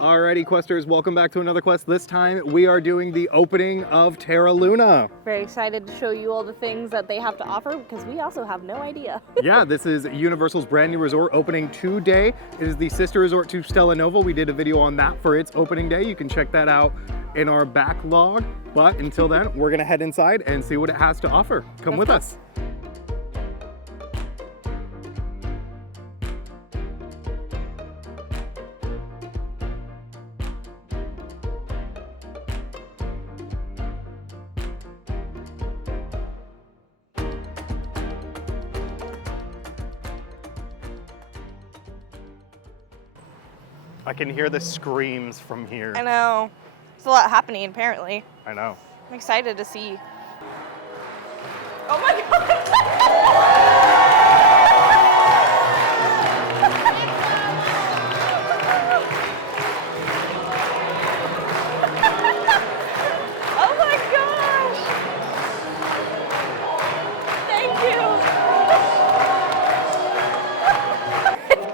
Alrighty, Questers, welcome back to another quest. This time we are doing the opening of Terra Luna. Very excited to show you all the things that they have to offer because we also have no idea. Yeah, this is Universal's brand new resort opening today. It is the sister resort to Stella Nova. We did a video on that for its opening day. You can check that out in our backlog. But until then, we're gonna head inside and see what it has to offer. Come with us. I can hear the screams from here. I know. There's a lot happening apparently. I know. I'm excited to see. Oh my god! Oh my gosh! Thank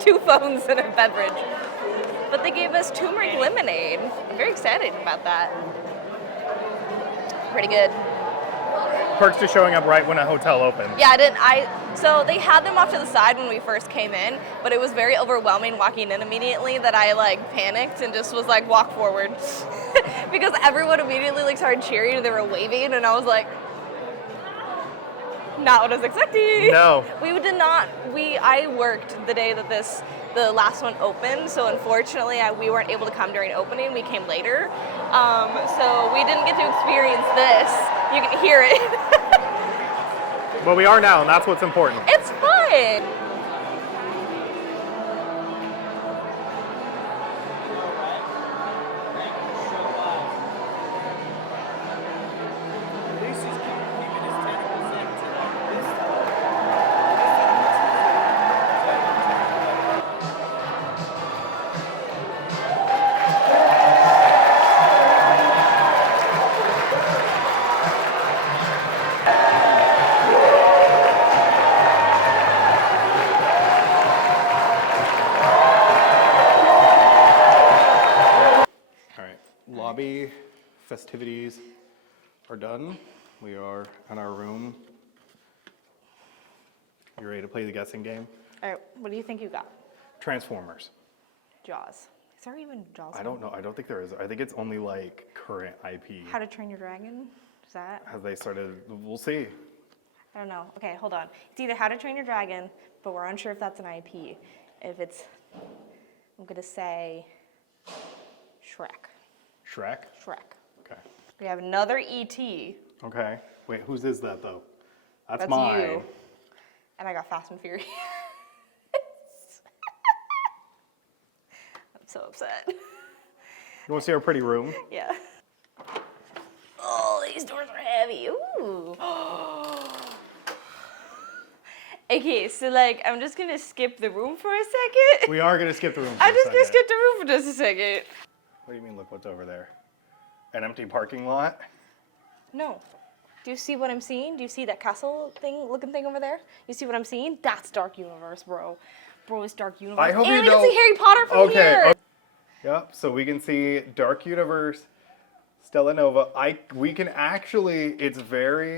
you! 2 phones and a beverage. But they gave us turmeric lemonade. I'm very excited about that. Pretty good. Perks to showing up right when a hotel opens. Yeah, so they had them off to the side when we first came in, but it was very overwhelming walking in immediately that I panicked and just was like, walk forward. Because everyone immediately started cheering and they were waving and I was like, not what I was expecting. No. I worked the day that the last one opened, so unfortunately we weren't able to come during opening. We came later, so we didn't get to experience this. You can hear it. Well, we are now, and that's what's important. It's fun. Lobby festivities are done. We are in our room. You ready to play the guessing game? All right, what do you think you got? Transformers. Jaws. Is there even Jaws? I don't know. I don't think there is. I think it's only current IP. How to Train Your Dragon? Is that? Have they started? We'll see. I don't know. Okay, hold on. It's either How to Train Your Dragon, but we're unsure if that's an IP. If it's, I'm gonna say Shrek. Shrek? Shrek. Okay. We have another E.T. Okay. Wait, whose is that though? That's mine. You. And I got Fast and Furious. I'm so upset. You want to see our pretty room? Yeah. Oh, these doors are heavy. Ooh. Okay, so I'm just gonna skip the room for a second. We are gonna skip the room for I'm a just second. gonna skip the room for just a second. What do you mean, look what's over there? An empty parking lot? No. Do you see what I'm seeing? Do you see that castle looking thing over there? You see what I'm seeing? That's Dark Universe, bro. Bro, it's Dark Universe. I hope and you we know. can see Harry Potter from here. Okay. Yep, so we can see Dark Universe, Stella Nova. We can actually,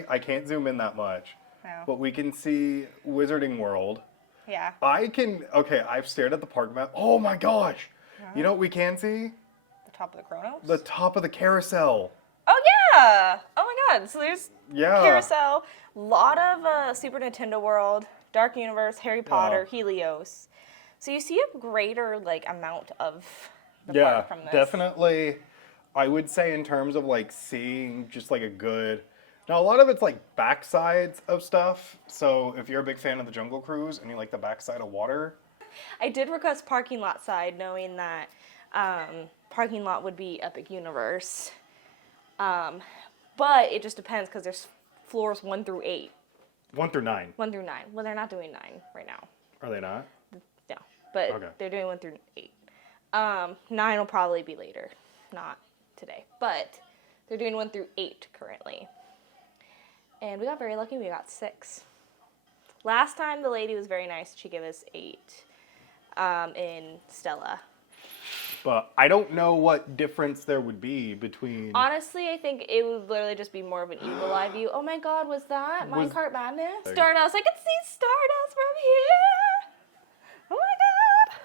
I can't zoom in that much. No. But we can see Wizarding World. Yeah. I've stared at the park map. Oh my gosh. You know what we can see? The top of the Chronos? The top of the carousel. Oh yeah! Oh my god, so there's Carousel, a lot of Super Nintendo World, Dark Universe, Harry Potter, Helios. So you see a greater amount of the park from this. Yeah, definitely. I would say in terms of seeing just a good. Now a lot of it's backsides of stuff. So if you're a big fan of the Jungle Cruise and you like the backside of water. I did request parking lot side, knowing that parking lot would be Epic Universe. But it just depends because there's floors 1 through 8. 1 through 9. 1 through 9. Well, they're not doing 9 right now. Are they not? No, but they're doing 1 through 8. 9 will probably be later, not today. But they're doing 1 through 8 currently. And we got very lucky. We got 6. Last time the lady was very nice. She gave us 8 in Stella. But I don't know what difference there would be between... Honestly, I think it would literally just be more of an eagle eye view. Oh my god, was that Minecart Madness? Stardust, I can see Stardust from here! Oh my god!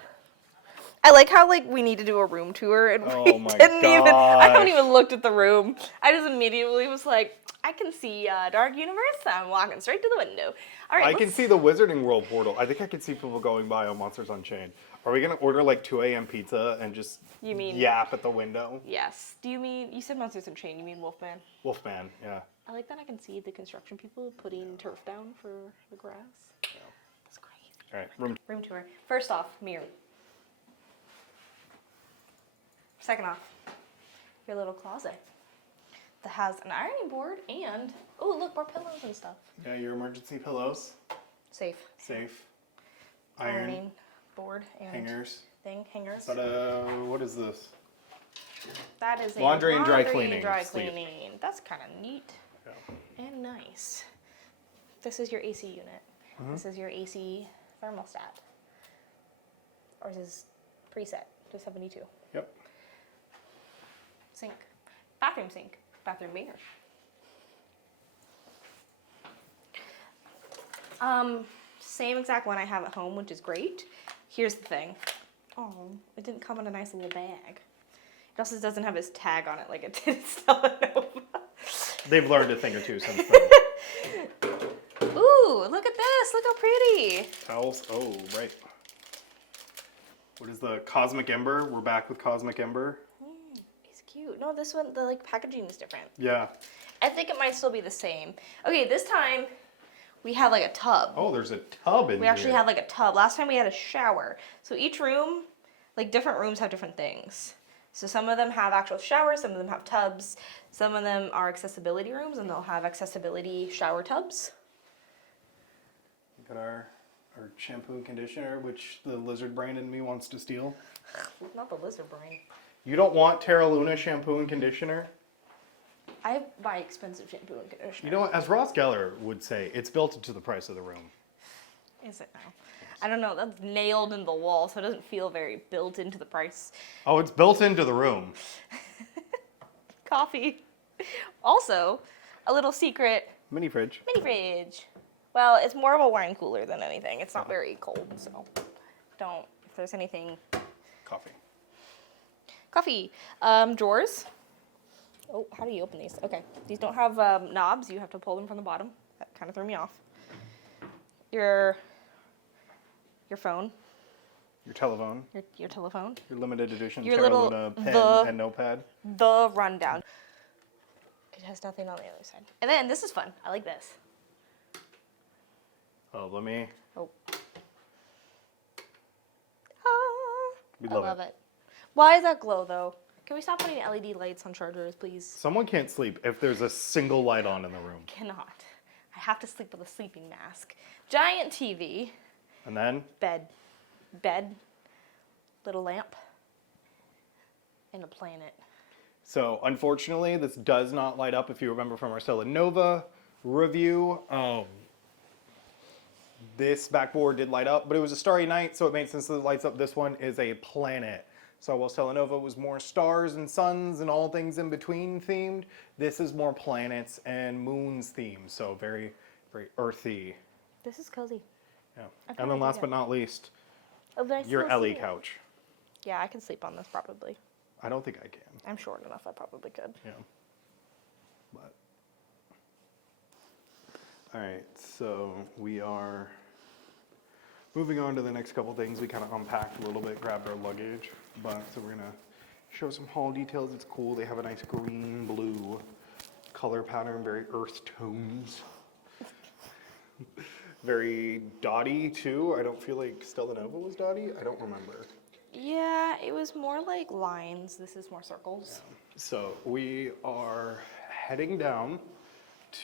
I like how, like, we need to do a room tour, and I haven't even looked at the room. I just immediately was like, I can see Dark Universe, I'm walking straight to the window. All right, I can see the Wizarding World portal. I think I can see people going by on Monsters Unchained. Are we going to order, like, 2 a.m. pizza and just yap at the window? Yes. Do you mean, you said Monsters Unchained, you mean Wolfman? Wolfman, yeah. I like that I can see the construction people putting turf down for the grass. Yeah. That's great. All right, room tour. First off, mirror. Second off, your little closet that has an ironing board and, oh look, more pillows and stuff. Yeah, your emergency pillows. Safe. Ironing board and hangers. Hangers. But what is this? That is laundry and dry cleaning. That's kind of neat and nice. This is your AC unit. This is your AC thermostat. Ours is preset to 72. Yep. Sink, bathroom mirror. Same exact one I have at home, which is great. Here's the thing. Oh, it didn't come in a nice little bag. It also doesn't have his tag on it like it did Stella Nova. They've learned a thing or two since then. Ooh, look at this. Look how pretty. Towels. Oh, right. What is the Cosmic Ember? We're back with Cosmic Ember. It's cute. No, this one, the like packaging is different. Yeah. I think it might still be the same. Okay, this time we have like a tub. Oh, there's a tub in here. We actually have like a tub. Last time we had a shower. So each room, like different rooms have different things. So some of them have actual showers, some of them have tubs. Some of them are accessibility rooms and they'll have accessibility shower tubs. We got our shampoo and conditioner, which the lizard brain in me wants to steal. Not the lizard brain. You don't want Terra Luna shampoo and conditioner? I buy expensive shampoo and conditioner. You know what? As Ross Geller would say, it's built into the price of the room. Is it now? I don't know. That's nailed in the wall, so it doesn't feel very built into the price. Oh, it's built into the room. Coffee. Also, a little secret. Mini fridge. Mini fridge. Well, it's more of a wine cooler than anything. It's not very cold, so don't. If there's anything. Coffee. Coffee. Drawers. Oh, how do you open these? Okay. These don't have knobs. You have to pull them from the bottom. That kind of threw me off. Your phone. Your telephone. Your telephone. Your limited edition Your Terra little, Luna pen and notepad. The rundown. It has nothing on the other side. And then this is fun. I like this. Oh, let me. Oh. I love it. Why is that glow though? Can we stop putting LED lights on chargers, please? Someone can't sleep if there's a single light on in the room. Cannot. I have to sleep with a sleeping mask. Giant TV. And then? Bed. Little lamp. And a planet. So, unfortunately, this does not light up if you remember from our Stella Nova review. This backboard did light up, but it was a starry night, so it made sense that it lights up. This one is a planet. So while Stella Nova was more stars and suns and all things in between themed, this is more planets and moons themed. So very, very earthy. This is cozy. Yeah. And then last but not least, nice your Ellie couch. Yeah, I can sleep on this probably. I don't think I can. I'm short enough, I probably could. Yeah. But. All right, so we are moving on to the next couple things. We kind of unpacked a little bit, grabbed our luggage, but so we're gonna show some haul details. It's cool. They have a nice green, blue color pattern, very earth tones. Very dotty too. I don't feel like Stella Nova was dotty. I don't remember. Yeah, it was more like lines. This is more circles. Yeah. So we are heading down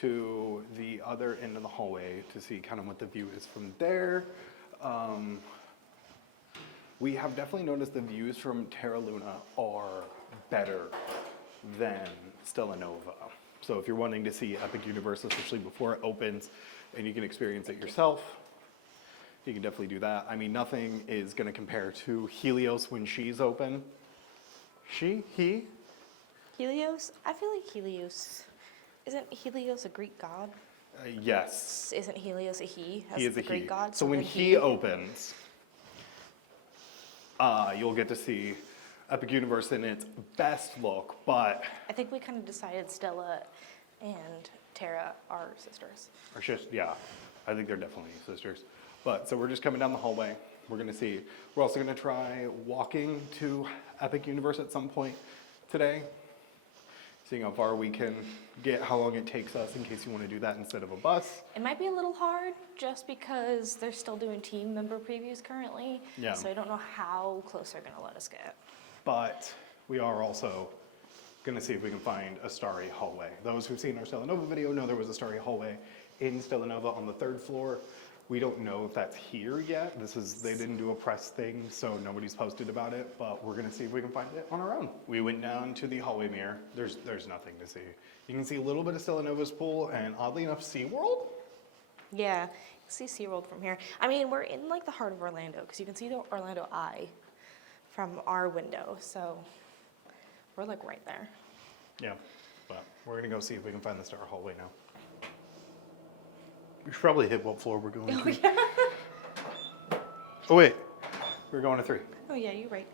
to the other end of the hallway to see kind of what the view is from there. We have definitely noticed the views from Terra Luna are better than Stella Nova. So if you're wanting to see Epic Universe, especially before it opens, and you can experience it yourself, you can definitely do that. I mean, nothing is going to compare to Helios when she's open. She? He? Helios? I feel like Helios. Isn't Helios a Greek god? Yes. Isn't Helios a he? He is a Greek he. god. So when then he opens, you'll get to see Epic Universe in its best look, but... I think we kind of decided Stella and Terra are sisters. Or just, yeah, I think they're definitely sisters. But, so we're just coming down the hallway. We're gonna see. We're also gonna try walking to Epic Universe at some point today. Seeing how far we can get, how long it takes us in case you want to do that instead of a bus. It might be a little hard just because they're still doing team member previews currently. Yeah. So I don't know how close they're gonna let us get. But we are also gonna see if we can find a starry hallway. Those who've seen our Stella Nova video know there was a starry hallway in Stella Nova on the 3rd floor. We don't know if that's here yet. They didn't do a press thing, so nobody's posted about it, but we're gonna see if we can find it on our own. We went down to the hallway mirror. There's nothing to see. You can see a little bit of Stella Nova's pool, and oddly enough, SeaWorld. Yeah, you can see SeaWorld from here. I mean, we're in like the heart of Orlando, because you can see the Orlando Eye from our window, so we're like right there. Yeah, but we're gonna go see if we can find the star hallway now. We should probably hit what floor we're going to. Yeah. Oh wait, we're going to 3. Oh yeah, you're right.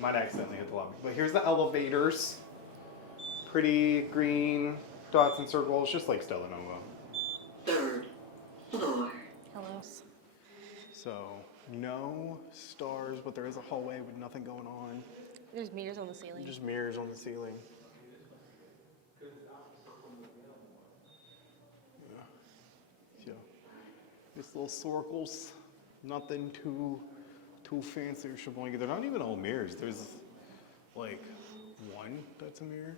Might accidentally hit the lobby. But here's the elevators. Pretty green dots and circles, just like Stella Nova. 3rd floor. Hello. So, no stars, but there is a hallway with nothing going on. There's meters on the ceiling. Just mirrors on the ceiling. Yeah. Just little circles. Nothing too fancy or shabloonky. They're not even all mirrors. There's like one that's a mirror.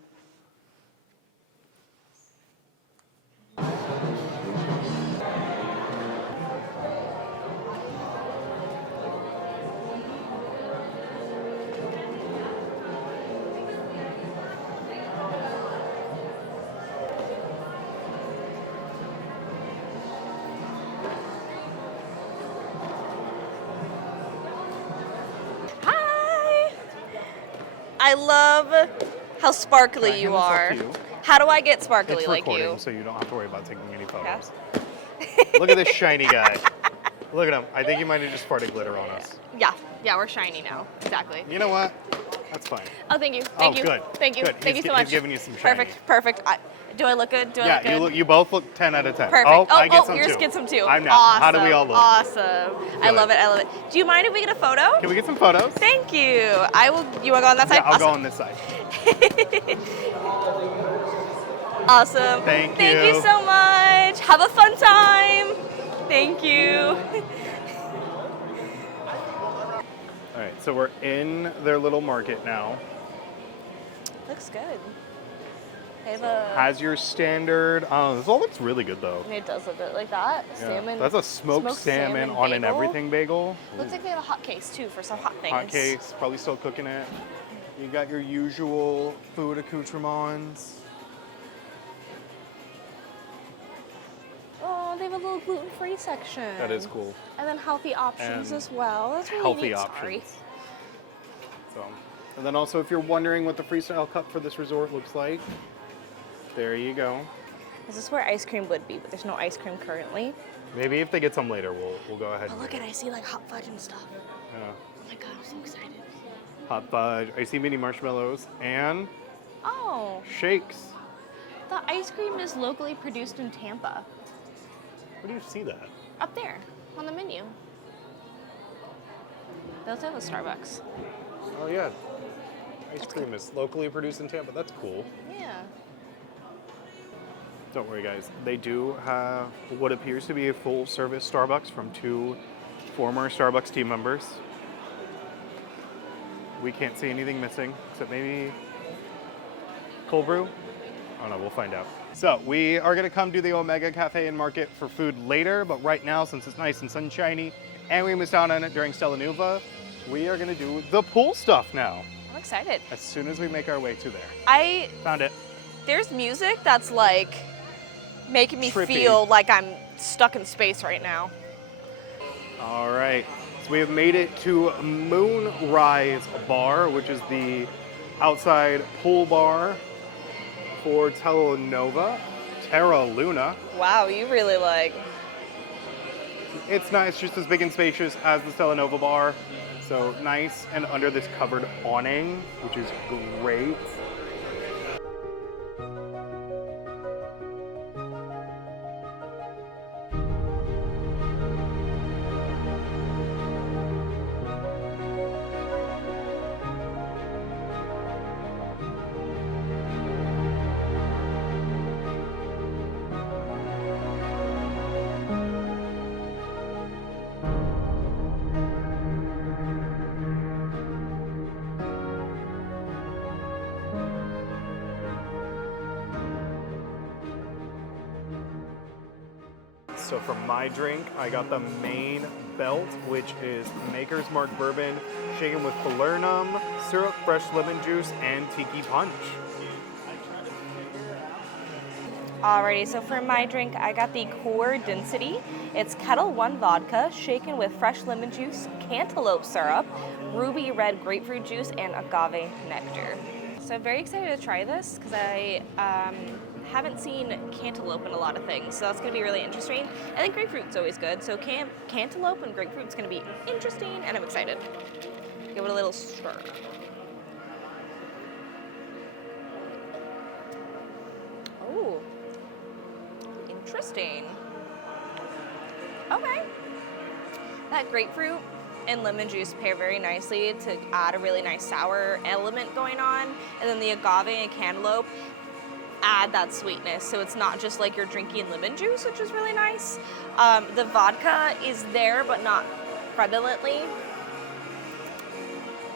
I love how sparkly Can I you hand this off are. to you? How do I get sparkly It's like recording, you? so you don't have to worry about taking any Okay. photos. Look at this shiny guy. Look at him. I think he might have just farted glitter on us. Yeah, we're shiny now. Exactly. You know what? That's fine. Oh, thank you. Thank you. Good. Thank you. Good. Thank you so much. He's giving you some shiny. Perfect. Do I look good? Do I look good? You both look 10 out of 10. Perfect. Oh, I get some yours too. get some too. I'm not. Awesome. How do we all look? Awesome. I Good. love it. Do you mind if we get a photo? Can we get some photos? Thank you. I will. You want to go on that side? Yeah, I'll go Awesome. on this side. Awesome. Thank Thank you. you so much. Have a fun time. Thank you. All right, so we're in their little market now. Looks good. They have a. Has your standard. This all looks really good though. It does look good like that. Yeah. Salmon. That's a smoked salmon on an bagel. everything bagel. Looks like they have a hot case too for some hot things. Hot case, probably still cooking it. You got your usual food accoutrements. Oh, they have a little gluten-free section. That is cool. And then healthy options And as well. That's really Healthy neat. options. Sorry. So, and then also if you're wondering what the freestyle cup for this resort looks like, there you go. This is where ice cream would be, but there's no ice cream currently. Maybe if they get some later, we'll go ahead. Oh, and look get at it. I see like hot fudge and stuff. Yeah. Oh my god, I'm so excited. Hot fudge. I see mini marshmallows and Oh, shakes. the ice cream is locally produced in Tampa. Where do you see that? Up there, on the menu. They also have a Starbucks. Oh yeah. Ice cream is locally produced in Tampa. That's cool. Yeah. Don't worry, guys. They do have what appears to be a full-service Starbucks from 2 former Starbucks team members. We can't see anything missing, except maybe cold brew? Oh no, we'll find out. So we are gonna come do the Omega Cafe and Market for food later, but right now, since it's nice and sunshiny, and we missed out on it during Stella Nova, we are gonna do the pool stuff now. I'm excited. As soon as we make our way to there. Found it. There's music that's like making me Trippy. feel like I'm stuck in space right now. All right, So we have made it to Moonrise Bar, which is the outside pool bar for Terra Luna. Wow, you really like. It's nice, just as big and spacious as the Stellanova bar. So nice and under this covered awning, which is great. So for my drink, I got the main belt, which is Maker's Mark Bourbon, shaken with falernum, syrup, fresh lemon juice, and tiki punch. Alrighty, so for my drink, I got the Core Density. It's Kettle One vodka, shaken with fresh lemon juice, cantaloupe syrup, ruby red grapefruit juice, and agave nectar. So I'm very excited to try this because I haven't seen cantaloupe in a lot of things, so that's going to be really interesting. I think grapefruit's always good, so cantaloupe and grapefruit's going to be interesting, and I'm excited. Give it a little stir. Oh, interesting. Okay. That grapefruit and lemon juice pair very nicely to add a really nice sour element going on, and then the agave and cantaloupe add that sweetness, so it's not just like you're drinking lemon juice, which is really nice. The vodka is there, but not prevalently.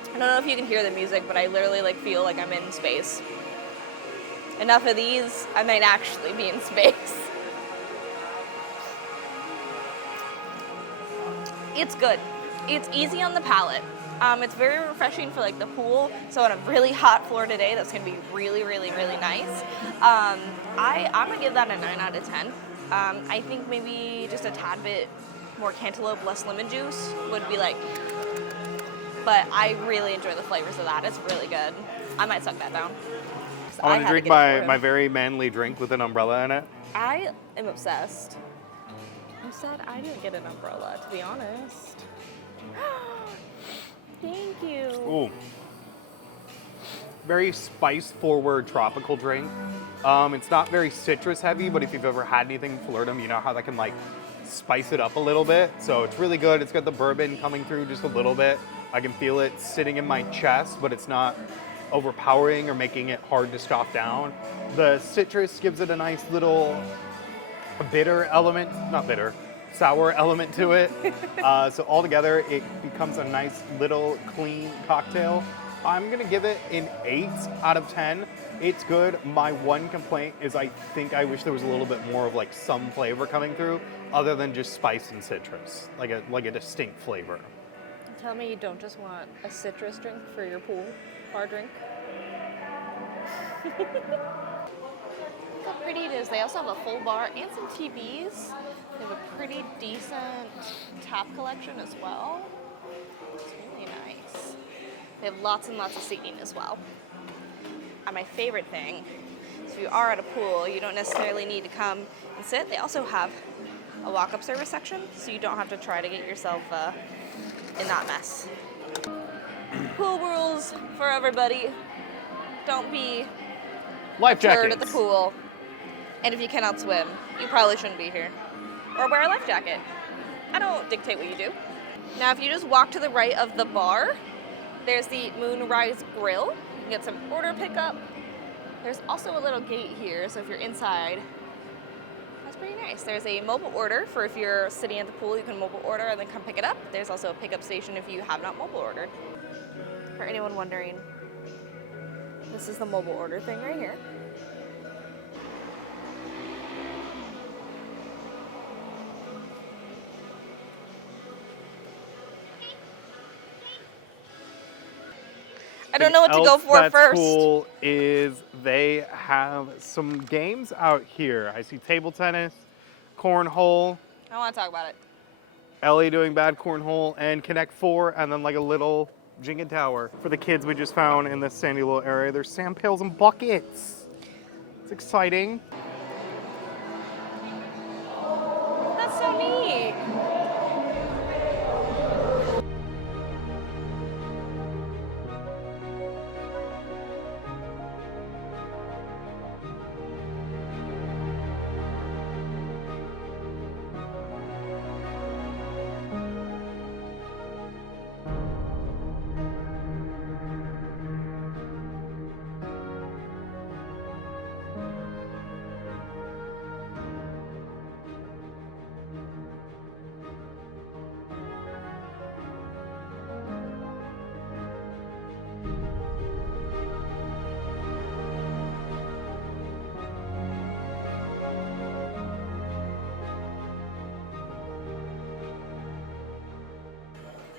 I don't know if you can hear the music, but I literally like feel like I'm in space. Enough of these, I might actually be in space. It's good. It's easy on the palate. It's very refreshing for like the pool. So on a really hot floor today, that's gonna be really, really, really nice. I'm gonna give that a 9 out of 10. I think maybe just a tad bit more cantaloupe, less lemon juice would be like, but I really enjoy the flavors of that. It's really good. I might suck that down. I want to drink my very manly drink with an umbrella in it. I am obsessed. I'm sad I didn't get an umbrella, to be honest. Thank you. Ooh. Very spice-forward tropical drink. It's not very citrus heavy, but if you've ever had anything falernum, you know how that can like spice it up a little bit. So it's really good. It's got the bourbon coming through just a little bit. I can feel it sitting in my chest, but it's not overpowering or making it hard to stop down. The citrus gives it a nice little bitter element, not bitter, sour element to it. So altogether, it becomes a nice little clean cocktail. I'm gonna give it an 8 out of 10. It's good. My one complaint is I think I wish there was a little bit more of like some flavor coming through other than just spice and citrus, like a distinct flavor. Tell me you don't just want a citrus drink for your pool bar drink. Look how pretty it is. They also have a full bar and some TVs. They have a pretty decent tap collection as well. It's really nice. They have lots and lots of seating as well. And my favorite thing is if you are at a pool, you don't necessarily need to come and sit. They also have a walk-up service section, so you don't have to try to get yourself in that mess. Pool rules for everybody. Don't be Life jackets at the pool. And if you cannot swim, you probably shouldn't be here. Or wear a life jacket. I don't dictate what you do. Now, if you just walk to the right of the bar, there's the Moonrise Grill. You can get some order pickup. There's also a little gate here, so if you're inside, that's pretty nice. There's a mobile order for if you're sitting at the pool, you can mobile order and then come pick it up. There's also a pickup station if you have not mobile ordered. For anyone wondering, this is the mobile order thing right here. I don't know what to go for that's first. Cool is they have some games out here. I see table tennis, cornhole. I want to talk about it. Ellie doing bad cornhole and Connect 4, and then like a little Jenga tower. For the kids we just found in this sandy little area, there's sand pails and buckets. It's exciting. That's so neat.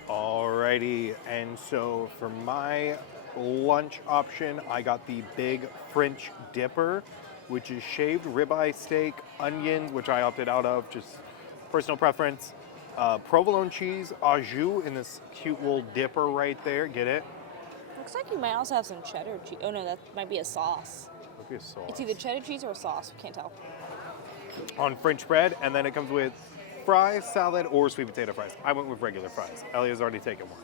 Alrighty, and so for my lunch option, I got the big French dipper, which is shaved ribeye steak, onions, which I opted out of, just personal preference, provolone cheese, au jus in this cute little dipper right there. Get it? Looks like you might also have some cheddar cheese. Oh no, that might be a sauce. Might be a sauce. It's either cheddar cheese or a sauce. Can't tell. On French bread, and then it comes with fries, salad, or sweet potato fries. I went with regular fries. Ellie has already taken one.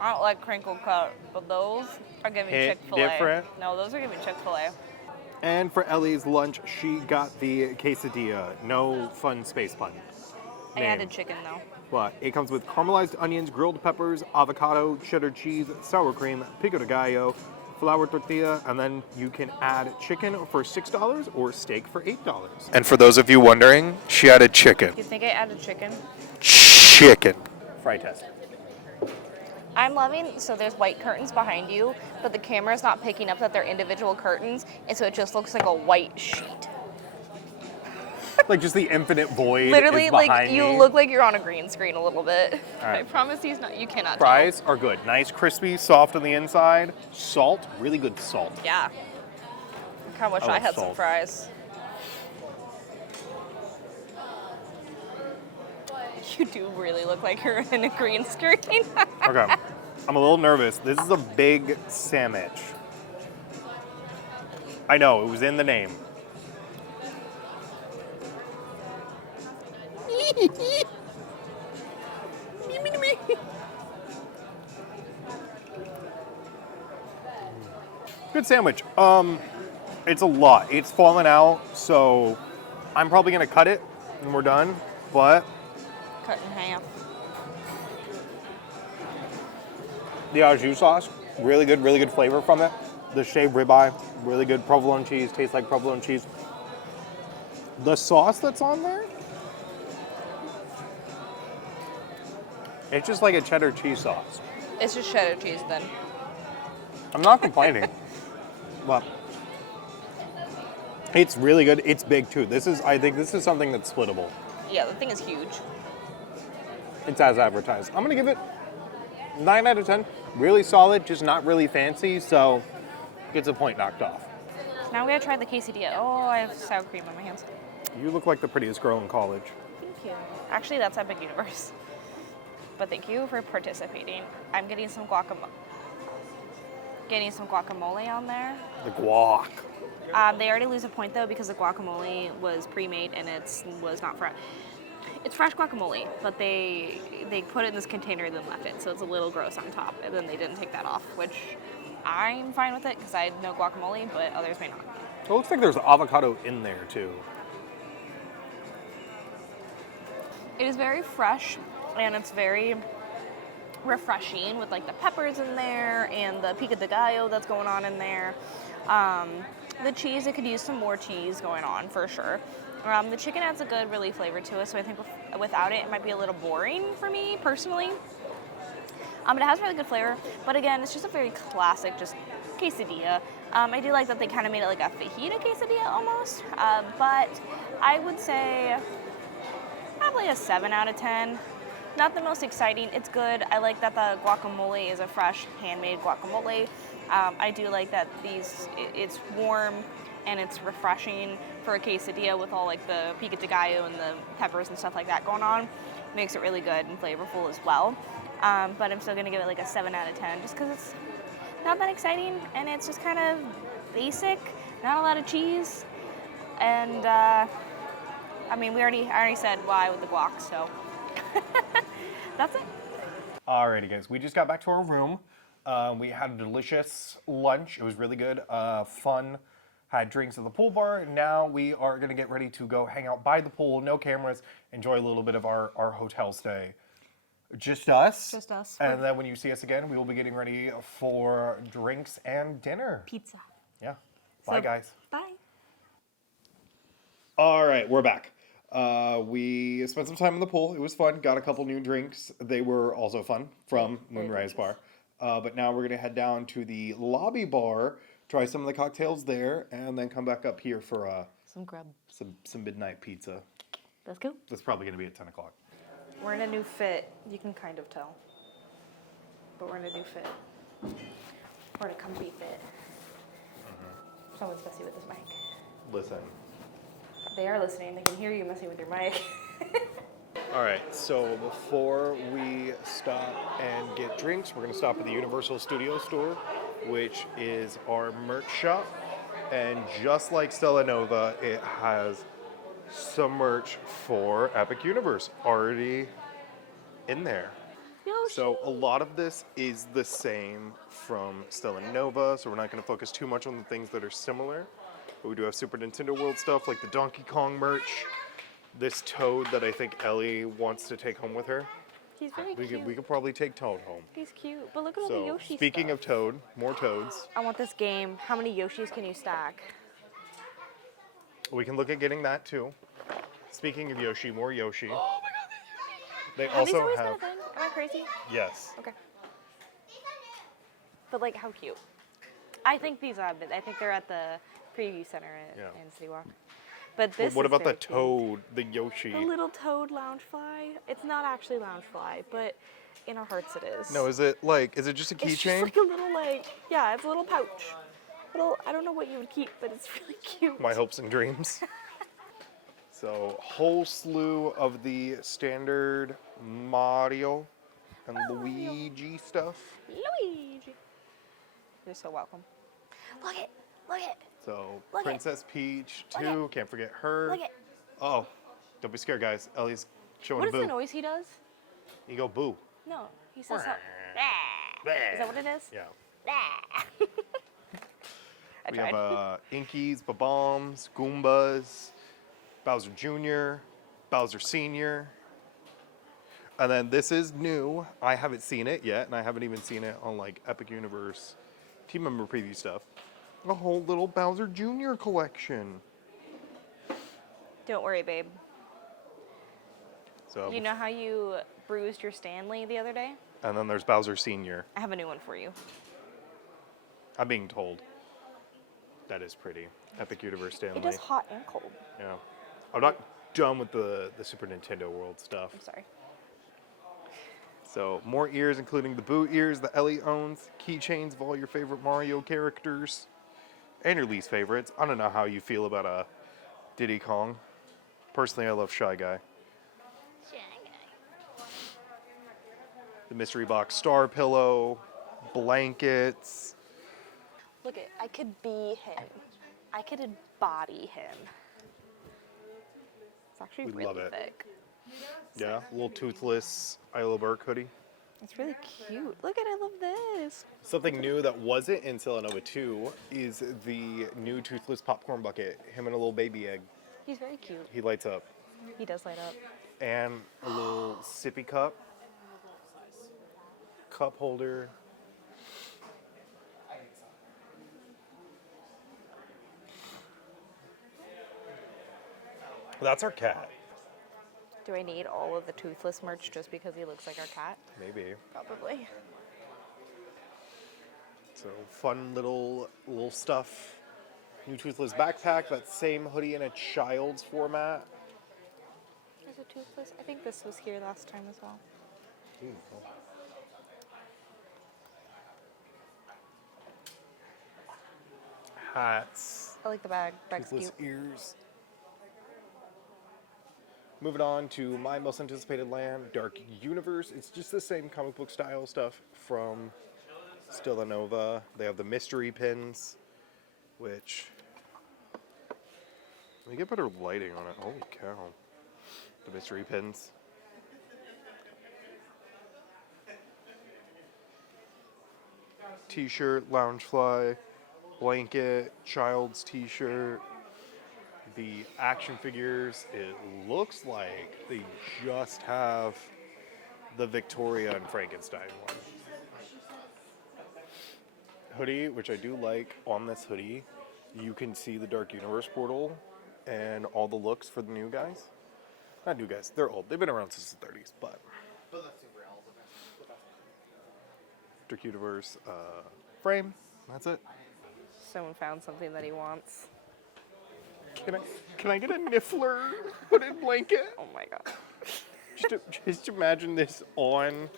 I don't like crinkle cut, but those are giving Chick-fil-A. Different. No, those are giving Chick-fil-A. And for Ellie's lunch, she got the quesadilla. No fun space pun. I added chicken though. But it comes with caramelized onions, grilled peppers, avocado, cheddar cheese, sour cream, pico de gallo, flour tortilla, and then you can add chicken for $6 or steak for $8. And for those of you wondering, she added chicken. You think I added chicken? Chicken. Fry test. I'm loving, so there's white curtains behind you, but the camera's not picking up that they're individual curtains, and so it just looks like a white sheet. Like just the infinite void. Literally, is like behind you me. look like you're on a green screen a little bit. All right. I promise you cannot Fries are good. Nice, crispy, soft on the inside. Salt, really good salt. tell. Yeah. I kind of wish I love had some salt. fries. You do really look like you're in a green screen. Okay. I'm a little nervous. This is a big sandwich. I know, it was in the name. Good sandwich. It's a lot. It's fallen out, so I'm probably gonna cut it when we're done, but Cut in half. the au jus sauce, really good flavor from it. The shaved ribeye, really good. Provolone cheese, tastes like provolone cheese. The sauce that's on there, it's just like a cheddar cheese sauce. It's just cheddar cheese then. I'm not complaining. But it's really good. It's big too. I think this is something that's splittable. Yeah, the thing is huge. It's as advertised. I'm gonna give it 9 out of 10. Really solid, just not really fancy, so gets a point knocked off. Now we gotta try the quesadilla. Oh, I have sour cream on my hands. You look like the prettiest girl in college. Thank you. Actually, that's Epic Universe. But thank you for participating. I'm getting some guacamole. On there. The guac. They already lose a point though because the guacamole was pre-made and was not fresh. It's fresh guacamole, but they put it in this container and then left it, so it's a little gross on top. And then they didn't take that off, which I'm fine with it because I know guacamole, but others may not. It looks like there's avocado in there too. It is very fresh and it's very refreshing with like the peppers in there and the pico de gallo that's going on in there. The cheese, it could use some more cheese going on for sure. The chicken adds a good, really flavor to it, so I think without it, it might be a little boring for me personally. It has really good flavor, but again, it's just a very classic, just quesadilla. I do like that they kind of made it like a fajita quesadilla almost, but I would say probably a 7 out of 10. Not the most exciting. It's good. I like that the guacamole is a fresh, handmade guacamole. I do like that it's warm and it's refreshing for a quesadilla with all like the pico de gallo and the peppers and stuff like that going on. Makes it really good and flavorful as well. But I'm still gonna give it like a 7 out of 10 just because it's not that exciting and it's just kind of basic, not a lot of cheese, and I mean I already said why with the guac, so that's it. Alrighty, guys, we just got back to our room. We had a delicious lunch. It was really good, fun. Had drinks at the pool bar. Now we are gonna get ready to go hang out by the pool, no cameras, enjoy a little bit of our hotel stay. Just us. Just us. And then when you see us again, we will be getting ready for drinks and dinner. Pizza. Yeah. Bye, guys. Bye. All right, we're back. We spent some time in the pool. It was fun. Got a couple new drinks. They were also fun from Moonrise Bar. But now we're going to head down to the lobby bar, try some of the cocktails there, and then come back up here for Some grub. some midnight pizza. Let's go. That's probably going to be at 10 o'clock. We're in a new fit. You can kind of tell. But we're in a new fit. We're in a comfy fit. Someone's messing with this mic. Listen. They are listening. They can hear you messing with your mic. All right, so before we stop and get drinks, we're going to stop at the Universal Studio store, which is our merch shop. And just like Stella Nova, it has some merch for Epic Universe already in there. Yoshi. So a lot of this is the same from Stella Nova, so we're not going to focus too much on the things that are similar. But we do have Super Nintendo World stuff like the Donkey Kong merch. This Toad that I think Ellie wants to take home with her. He's very cute. We could probably take Toad home. He's cute. But look at all the So Yoshi speaking stuff. of Toad, more Toads. I want this game. How many Yoshis can you stack? We can look at getting that too. Speaking of Yoshi, more Yoshi. Oh my god, They have these also always have. been a thing? Am I crazy? Yes. Okay. But like, how cute. I think these are. I think they're at the preview center in City Walk. But this. What is about the very cute. Toad, the Yoshi? The little Toad loungefly. It's not actually loungefly, but in our hearts it is. No, is it just a It's just keychain? like a little yeah, it's a little pouch. I don't know what you would keep, but it's really cute. My hopes and dreams. So, whole slew of the standard Mario and Luigi stuff. Luigi. You're so welcome. Look it. So, Look it. Princess Peach Look too. Can't forget her. Look it. Oh, don't be scared, guys. Ellie's showing What is boo. the noise he does? You go boo. No, he says something. Is that what it is? Yeah. I We tried. have Inkies, Bob-ombs, Goombas, Bowser Jr., Bowser Sr. And then this is new. I haven't seen it yet, and I haven't even seen it on like Epic Universe team member preview stuff. A whole little Bowser Jr. collection. Don't worry, babe. So, You know how you bruised your Stanley the other day? and then there's Bowser Sr. I have a new one for you. I'm being told. That is pretty. Epic Universe Stanley. It does hot and cold. Yeah. I'm not done with the Super Nintendo World stuff. I'm sorry. So, more ears, including the Boo ears that Ellie owns, keychains of all your favorite Mario characters, and your least favorites. I don't know how you feel about a Diddy Kong. Personally, I love Shy Guy. The mystery box star pillow, blankets. Look it, I could be him. I could embody him. It's actually We really love it. thick. Yeah, little toothless Isla Burke hoodie. It's really cute. Look at, I love this. Something new that wasn't in Stella Nova 2 is the new toothless popcorn bucket. Him and a little baby egg. He's very cute. He lights up. He does light up. And a little sippy cup. Cup holder. That's our cat. Do I need all of the toothless merch just because he looks like our cat? Maybe. Probably. So fun little stuff. New toothless backpack. That same hoodie in a child's format. There's a toothless. I think this was here last time as well. Hats. I like the bag. Bag's Toothless cute. ears. Moving on to my most anticipated land, Dark Universe. It's just the same comic book style stuff from Stella Nova. They have the mystery pins, which... Let me get better lighting on it. Holy cow. The mystery pins. T-shirt, Loungefly, blanket, child's t-shirt. The action figures, it looks like they just have the Victoria and Frankenstein one. Hoodie, which I do like. On this hoodie, you can see the Dark Universe portal and all the looks for the new guys. Not new guys, they're old. They've been around since the 30s, but... Dark Universe frame, that's it. Someone found something that he wants. Can I get a Niffler hooded blanket? Oh my god. Just imagine this on.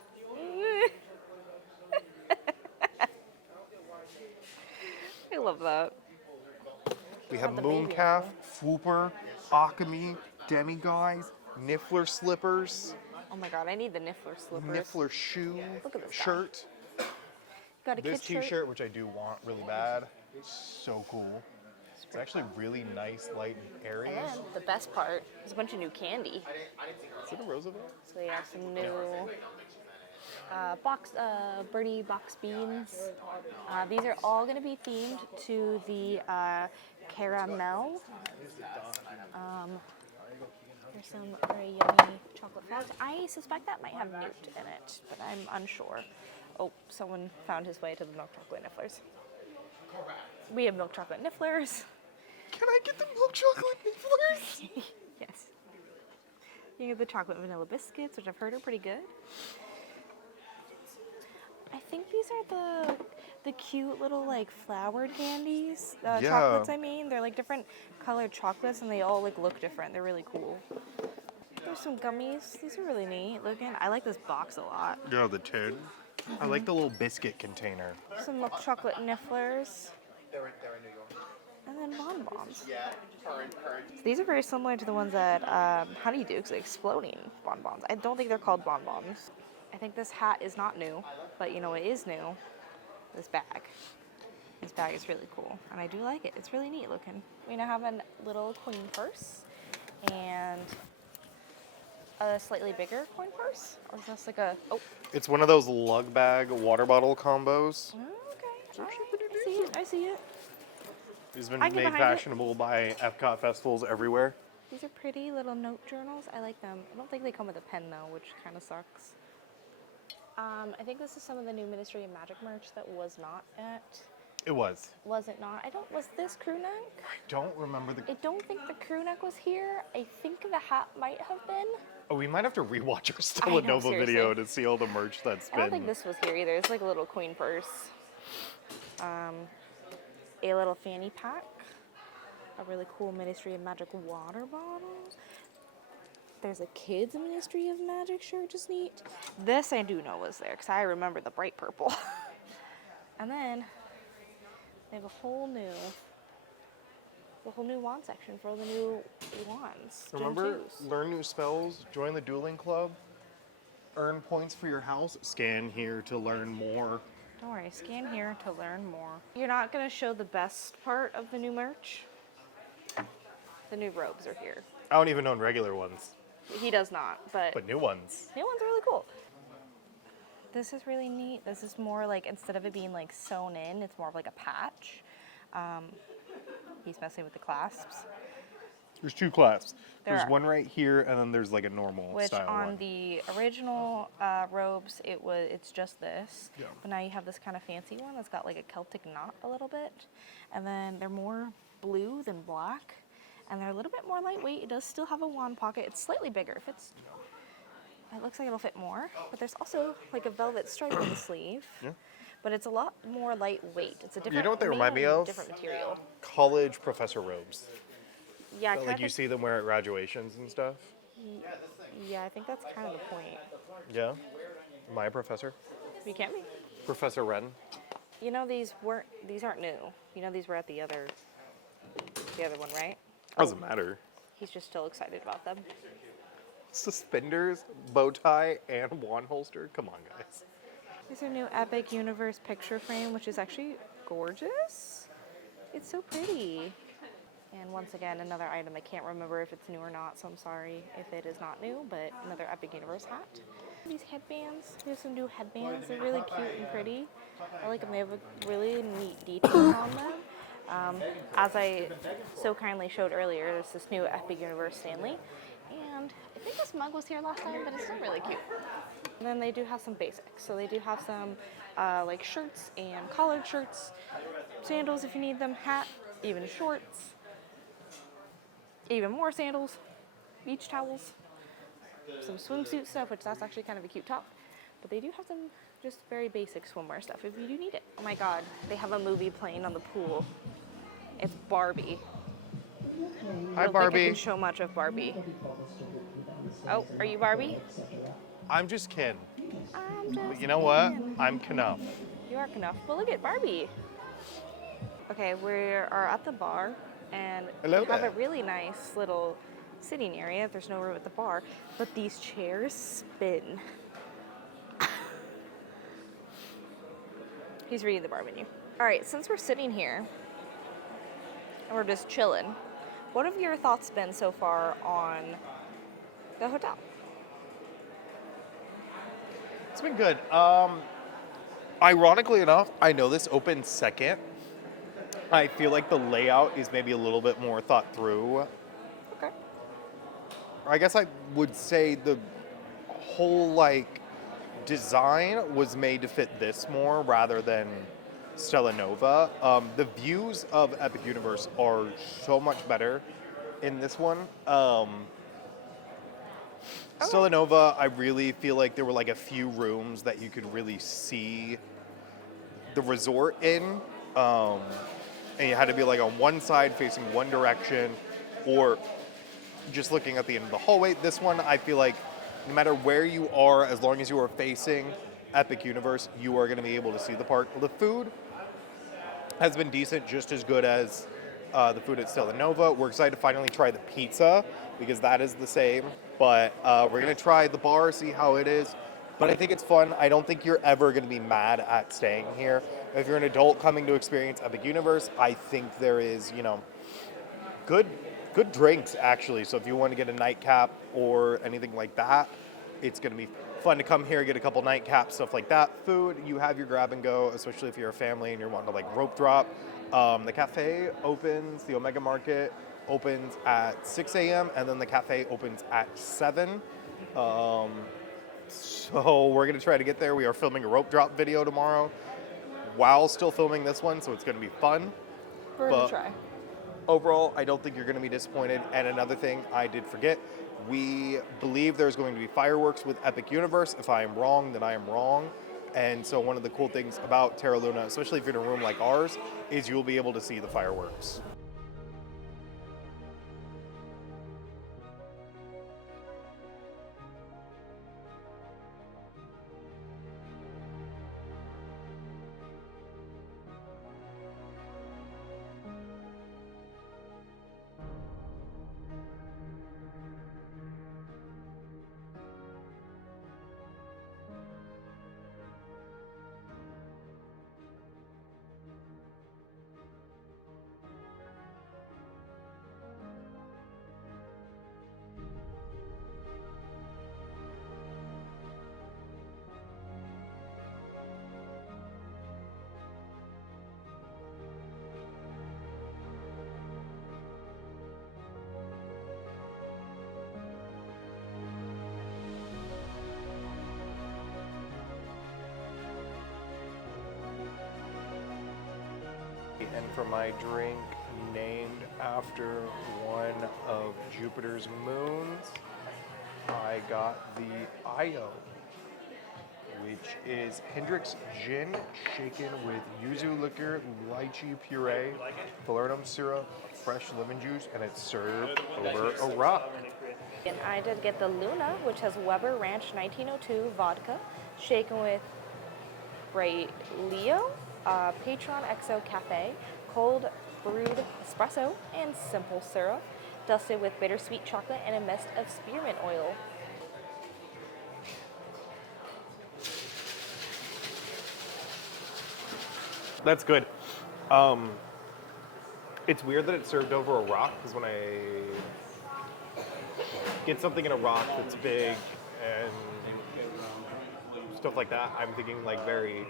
I love that. We have the baby Mooncalf, Swooper, Akami, Demiguise, Niffler slippers, Oh my god, I need the Niffler slippers. Niffler shoe, Look at this guy. shirt. Got a This kid shirt. t-shirt, which I do want really bad, so cool. It's actually really nice, light, and airy. And then the best part is a bunch of new candy. Is it a Roosevelt? So they have some new birdie box beans. These are all going to be themed to the caramel. There's some very yummy chocolate frogs. I suspect that might have newt in it, but I'm unsure. Oh, someone found his way to the milk chocolate nifflers. We have milk chocolate nifflers. Can I get the milk chocolate nifflers? Yes. You get the chocolate vanilla biscuits, which I've heard are pretty good. I think these are the cute little like flowered candies. Chocolates, I mean. They're like different colored chocolates and they all like look different. They're really cool. There's some gummies. These are really neat looking. I like this box a lot. Yeah, the tin. I like the little biscuit container. Some milk chocolate nifflers. And then bonbons. So these are very similar to the ones that Honeydukes, the exploding bonbons. I don't think they're called bonbons. I think this hat is not new, but you know what is new? This bag. This bag is really cool, and I do like it. It's really neat looking. We now have a little coin purse and a slightly bigger coin purse. Or is this like a, oh. It's one of those lug bag water bottle combos. Okay, all right. I see it. It's been I get made behind fashionable by Epcot festivals everywhere. These are pretty little note journals. I like them. I don't think they come with a pen though, which kind of sucks. I think this is some of the new Ministry of Magic merch that was not at. It was. Was it not? Was this crew neck? I don't remember the... I don't think the crew neck was here. I think the hat might have been. Oh, we might have to rewatch our Stella I know, Nova seriously. video to see all the merch that's I been... don't think this was here either. It's like a little queen purse. A little fanny pack. A really cool Ministry of Magic water bottle. There's a kids Ministry of Magic shirt, just neat. This I do know was there because I remember the bright purple. And then they have a whole new wand section for all the new wands. Remember, Gen 2s. learn new spells, join the dueling club, earn points for your house, scan here to learn more. Don't worry, scan here to learn more. You're not going to show the best part of the new merch. The new robes are here. I don't even own regular ones, He does not, but but new ones. new ones are really cool. This is really neat. This is more like, instead of it being like sewn in, it's more of like a patch. He's messing with the clasps. There's two clasps. There There's are. one right here, and then there's like a normal Which style on one. the original robes, it's just this. Yeah. But now you have this kind of fancy one that's got like a Celtic knot a little bit. And then they're more blue than black. And they're a little bit more lightweight. It does still have a wand pocket. It's slightly bigger. It looks like it'll fit more. But there's also like a velvet stripe on the sleeve. Yeah. But it's a lot more lightweight. It's a different. You know what they remind me mainly of? Different material. College professor robes. Yeah, Like you see them wear at graduations and stuff. Yeah, I think that's kind of the point. Yeah. My professor. You can't be. Professor Wren. You know, these aren't new. You know, these were at the other the other one, right? Doesn't matter. He's just still excited about them. Suspenders, bow tie, and wand holster. Come on, guys. Here's our new Epic Universe picture frame, which is actually gorgeous. It's so pretty. And once again, another item. I can't remember if it's new or not, so I'm sorry if it is not new, but another Epic Universe hat. These headbands, we have some new headbands. They're really cute and pretty. I like them. They have a really neat detail on them. As I so kindly showed earlier, there's this new Epic Universe Stanley. And I think this mug was here last time, but it's still really cute. And then they do have some basics. So they do have some like shirts and collared shirts, sandals if you need them, hat, even shorts, even more sandals, beach towels, some swimsuit stuff, which that's actually kind of a cute top. But they do have some just very basic swimwear stuff if you do need it. Oh my god, they have a movie playing on the pool. It's Barbie. Hi, I don't Barbie. think I can show much of Barbie. Oh, are you Barbie? I'm just Ken. I'm just But you know what? Ken. I'm Knuff. You are enough. But look at Barbie. Okay, we are at the bar, and Hello we have there. a really nice little sitting area. There's no room at the bar, but these chairs spin. He's reading the bar menu. All right, since we're sitting here and we're just chilling, what have your thoughts been so far on the hotel? It's been good. Ironically enough, I know this opened second. I feel like the layout is maybe a little bit more thought through. Okay. I guess I would say the whole like design was made to fit this more rather than Stella Nova. The views of Epic Universe are so much better in this one. Stella Nova, I really feel like there were like a few rooms that you could really see the resort in. And you had to be like on one side facing one direction or just looking at the end of the hallway. This one, I feel like no matter where you are, as long as you are facing Epic Universe, you are going to be able to see the park. The food has been decent, just as good as the food at Stella Nova. We're excited to finally try the pizza because that is the same. But we're going to try the bar, see how it is. But I think it's fun. I don't think you're ever going to be mad at staying here. If you're an adult coming to experience Epic Universe, I think there is, good drinks, actually. So if you want to get a nightcap or anything like that, it's going to be fun to come here, get a couple nightcaps, stuff like that. Food, you have your grab and go, especially if you're a family and you're wanting to like rope drop. The cafe opens, the Omega Market opens at 6 a.m. and then the cafe opens at 7. So we're going to try to get there. We are filming a rope drop video tomorrow while still filming this one, so it's going to be fun. We're going to try. Overall, I don't think you're going to be disappointed. And another thing I did forget, we believe there's going to be fireworks with Epic Universe. If I am wrong, then I am wrong. And so one of the cool things about Terra Luna, especially if you're in a room like ours, is you'll be able to see the fireworks. And for my drink, named after one of Jupiter's moons, I got the Io, which is Hendrick's gin shaken with yuzu liquor, lychee puree, falernum syrup, fresh lemon juice, and it's served over a rock. And I did get the Luna, which has Weber Ranch 1902 vodka, shaken with Ray Leo, Patron XO Cafe, cold brewed espresso and simple syrup, dusted with bittersweet chocolate and a mist of spearmint oil. That's good. It's weird that it's served over a rock, because when I get something in a rock that's big and stuff like that, I'm thinking like very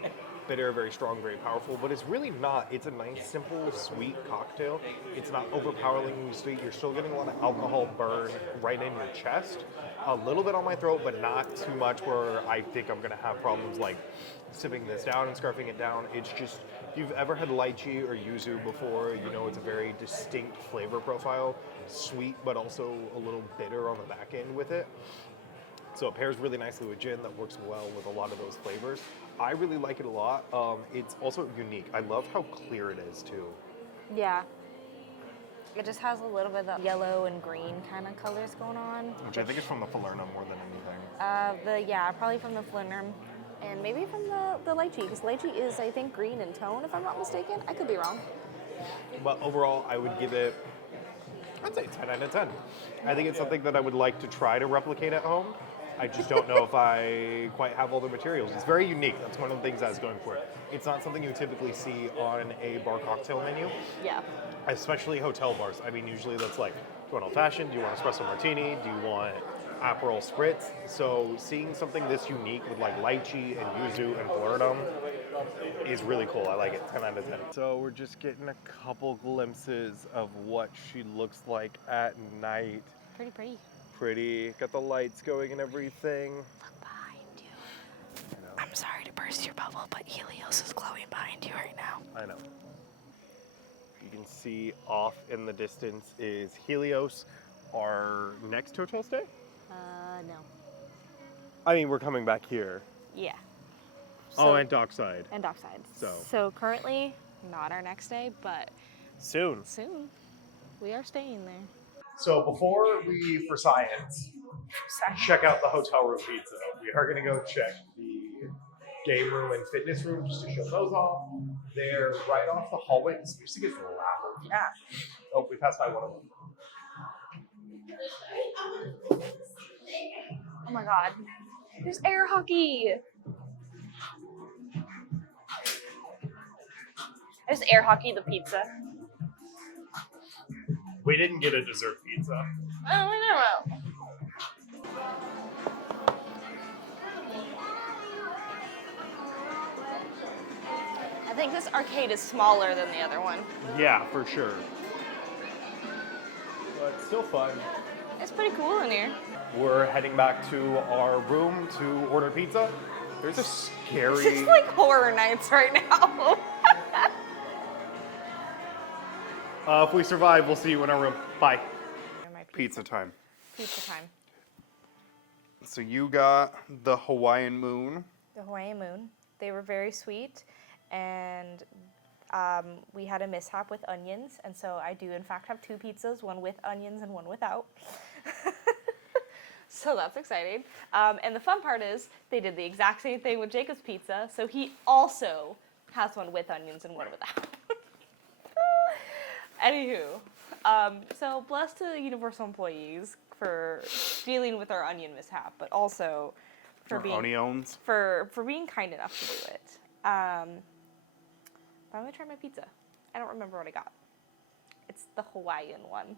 bitter, very strong, very powerful, but it's really not. It's a nice, simple, sweet cocktail. It's not overpoweringly sweet. You're still getting a lot of alcohol burn right in your chest. A little bit on my throat, but not too much where I think I'm gonna have problems like sipping this down and scarfing it down. It's just, if you've ever had lychee or yuzu before, you know it's a very distinct flavor profile. Sweet, but also a little bitter on the back end with it. So it pairs really nicely with gin. That works well with a lot of those flavors. I really like it a lot. It's also unique. I love how clear it is too. Yeah. It just has a little bit of yellow and green kind of colors going on. Which I think is from the falernum more than anything. Probably from the falernum and maybe from the lychee, because lychee is, I think, green in tone, if I'm not mistaken. I could be wrong. But overall, I would give it, I'd say 10 out of 10. I think it's something that I would like to try to replicate at home. I just don't know if I quite have all the materials. It's very unique. That's one of the things I was going for. It's not something you typically see on a bar cocktail menu. Yeah. Especially hotel bars. I mean, usually that's like, do you want old fashioned? Do you want espresso martini? Do you want Aperol spritz? So seeing something this unique with like lychee and yuzu and falernum is really cool. I like it. 10 out of 10. So we're just getting a couple glimpses of what she looks like at night. Pretty. Pretty. Got the lights going and everything. Look behind you. I'm sorry to burst your bubble, but Helios is glowing behind you right now. I know. You can see off in the distance is Helios. Our next hotel stay? No. I mean, we're coming back here. Yeah. And Dockside. And Dockside. So currently, not our next day, but soon. We are staying there. So before we, for science, check out the hotel room pizza, we are going to go check the game room and fitness room just to show those off. They're right off the hallway. This music is loud. Yeah. Oh, we passed by one of them. Oh my god. There's air hockey. There's air hockey, the pizza. We didn't get a dessert pizza. Oh, we never will. I think this arcade is smaller than the other one. Yeah, for sure. But still fun. It's pretty cool in here. We're heading back to our room to order pizza. There's a scary... It's like horror nights right now. If we survive, we'll see you in our room. Bye. Pizza time. Pizza time. So you got the Hawaiian moon. The Hawaiian moon. They were very sweet, and we had a mishap with onions, and so I do in fact have two pizzas, one with onions and one without. So that's exciting. And the fun part is they did the exact same thing with Jacob's pizza, so he also has one with onions and one without. Anywho, so blessed to Universal employees for dealing with our onion mishap, but also for being kind enough to do it. But I'm gonna try my pizza. I don't remember what I got. It's the Hawaiian one.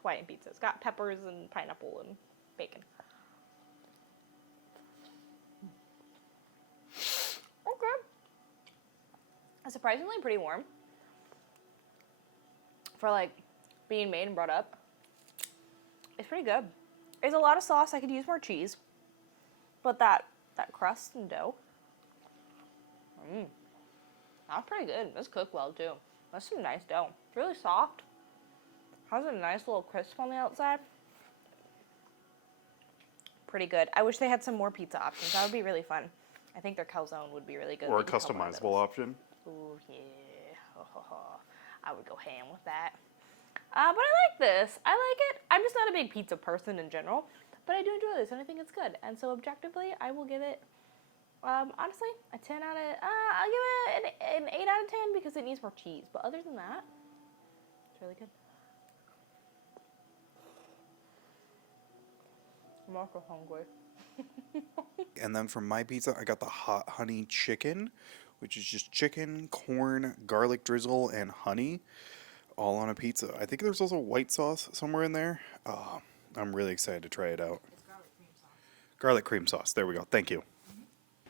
Hawaiian pizza. It's got peppers and pineapple and bacon. Okay. It's surprisingly pretty warm. For like being made and brought up. It's pretty good. There's a lot of sauce. I could use more cheese. But that crust and dough. That's pretty good. It's cooked well too. That's some nice dough. It's really soft. Has a nice little crisp on the outside. Pretty good. I wish they had some more pizza options. That would be really fun. I think their calzone would be really good. Or a customizable option. Ooh, yeah. I would go ham with that. But I like this. I like it. I'm just not a big pizza person in general, but I do enjoy this, and I think it's good. And so objectively, I will give it Honestly, a 10 out of, I'll give it an 8 out of 10 because it needs more cheese. But other than that, it's really good. I'm also hungry. And then for my pizza, I got the hot honey chicken, which is just chicken, corn, garlic drizzle, and honey, all on a pizza. I think there's also white sauce somewhere in there. I'm really excited to try it out. It's garlic cream sauce. Garlic cream sauce. There we go. Thank you.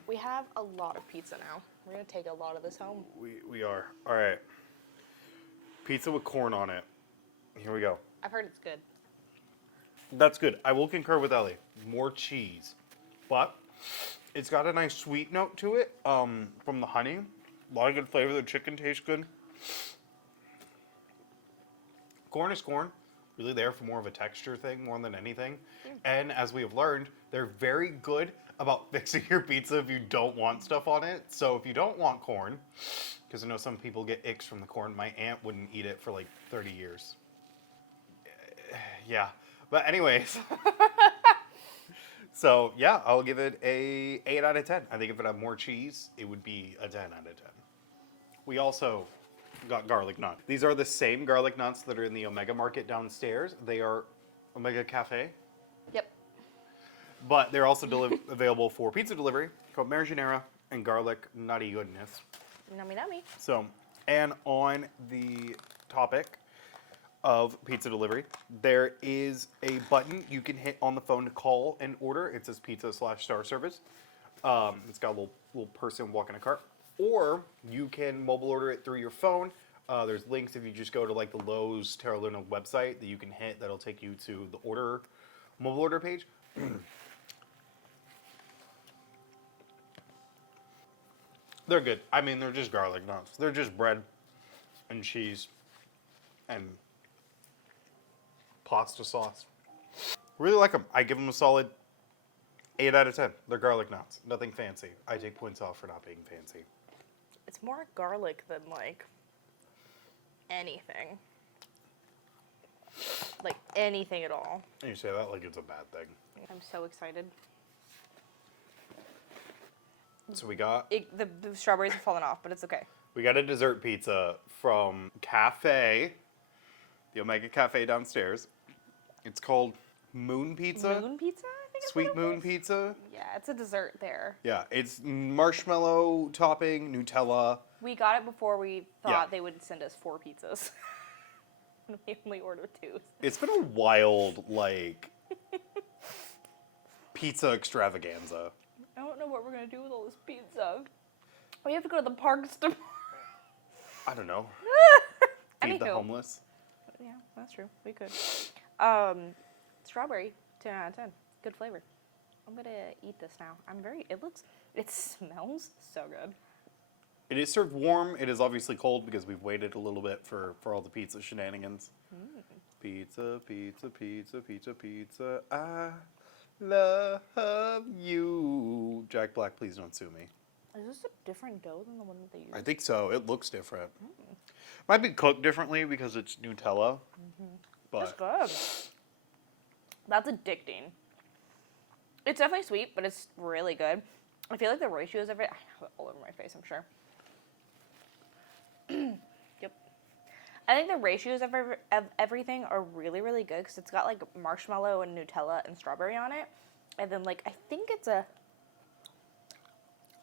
We have a lot of pizza now. We're going to take a lot of this home. We are. All right. Pizza with corn on it. Here we go. I've heard it's good. That's good. I will concur with Ellie. More cheese. But it's got a nice sweet note to it from the honey. A lot of good flavor. The chicken tastes good. Corn is corn. Really there for more of a texture thing more than anything. And as we have learned, they're very good about fixing your pizza if you don't want stuff on it. So if you don't want corn, because I know some people get icks from the corn. My aunt wouldn't eat it for like 30 years. Yeah. But anyways. So yeah, I'll give it a 8 out of 10. I think if it had more cheese, it would be a 10 out of 10. We also got garlic nuts. These are the same garlic nuts that are in the Omega Market downstairs. They are Omega Cafe. Yep. But they're also available for pizza delivery called Marinara and garlic nutty goodness. Nummy nummy. So, and on the topic of pizza delivery, there is a button you can hit on the phone to call and order. It says pizza/star service. It's got a little person walking a cart. Or you can mobile order it through your phone. There's links if you just go to like the Lowe's Terra Luna website that you can hit that'll take you to the mobile order page. They're good. I mean, they're just garlic nuts. They're just bread and cheese and pasta sauce. Really like them. I give them a solid 8 out of 10. They're garlic nuts. Nothing fancy. I take points off for not being fancy. It's more garlic than like anything. Like anything at all. And you say that like it's a bad thing. I'm so excited. So we got The strawberries have fallen off, but it's okay. we got a dessert pizza from Cafe, the Omega Cafe downstairs. It's called Moon Pizza. Moon pizza, I think. Sweet Moon Pizza. Yeah, it's a dessert there. Yeah, it's marshmallow topping, Nutella. We got it before we thought Yeah. they would send us 4 pizzas. We only ordered 2. It's been a wild, like, pizza extravaganza. I don't know what we're gonna do with all this pizza. We have to go to the parks tomorrow. I don't know. Feed the Anywho. homeless. Yeah, that's true. We could. Strawberry, 10 out of 10. Good flavor. I'm gonna eat this now. It smells so good. It is served warm. It is obviously cold because we've waited a little bit for all the pizza shenanigans. Pizza, pizza, pizza, pizza, pizza. I love you. Jack Black, please don't sue me. Is this a different dough than the one that they use? I think so. It looks different. Might be cooked differently because it's Nutella. That's But good. That's addicting. It's definitely sweet, but it's really good. I feel like the ratios of it, I have it all over my face, I'm sure. Yep. I think the ratios of everything are really, really good because it's got like marshmallow and Nutella and strawberry on it. And then like, I think it's I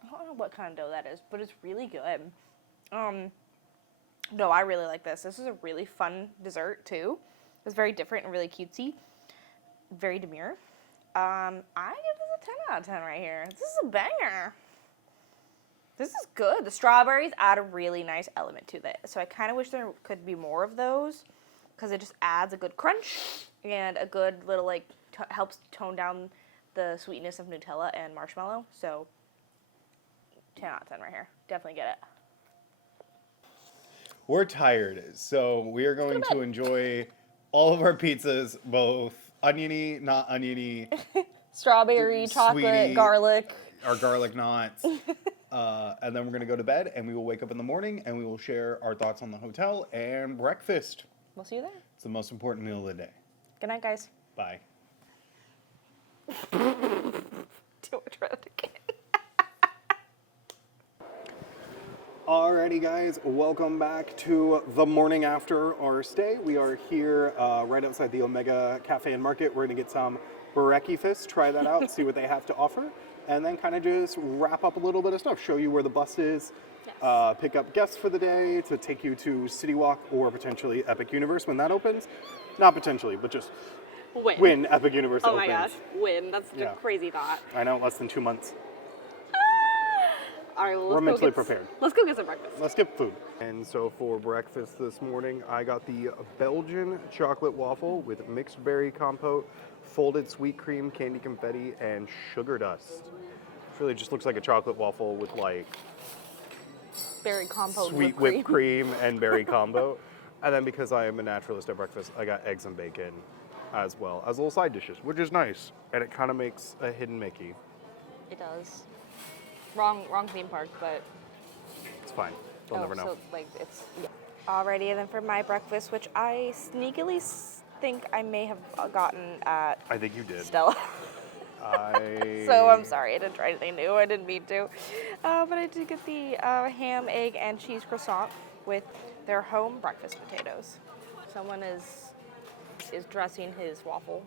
don't know what kind of dough that is, but it's really good. No, I really like this. This is a really fun dessert too. It's very different and really cutesy. Very demure. I give this a 10 out of 10 right here. This is a banger. This is good. The strawberries add a really nice element to it. So I kind of wish there could be more of those because it just adds a good crunch and a good little like helps tone down the sweetness of Nutella and marshmallow. So 10 out of 10 right here. Definitely get it. we're tired, so we are going to enjoy all of our pizzas, both oniony, not oniony, Strawberry, chocolate, Sweetie. garlic. our garlic knots, and then we're going to go to bed, and we will wake up in the morning, and we will share our thoughts on the hotel and breakfast. We'll see you there. It's the most important meal of the day. Good night, guys. Bye. Do I try that again? Alrighty guys, welcome back to the morning after our stay. We are here right outside the Omega Cafe and Market. We're gonna get some breakfast, try that out, see what they have to offer, and then kind of just wrap up a little bit of stuff, show you where the bus is, Yes. pick up guests for the day to take you to City Walk or potentially Epic Universe when that opens. Not potentially, but just when Epic Universe Oh opens. my gosh, when? That's Yeah. a crazy thought. I know, less than 2 months. All right, well, We're let's mentally go prepared. Let's go get some breakfast. Let's get food. And so for breakfast this morning, I got the Belgian chocolate waffle with mixed berry compote, folded sweet cream, candy confetti, and sugar dust. It really just looks like a chocolate waffle with like Berry compote. sweet whipped cream and berry combo. And then because I am a naturalist at breakfast, I got eggs and bacon as well as little side dishes, which is nice. And it kind of makes a hidden Mickey. It does. Wrong theme park, but It's fine. They'll never know. So like it's yeah. Alrighty, and then for my breakfast, which I sneakily think I may have gotten at I think you did. Stella. I... So I'm sorry, I didn't try anything new. I didn't mean to, but I did get the ham, egg, and cheese croissant with their home breakfast potatoes. Someone is dressing his waffle.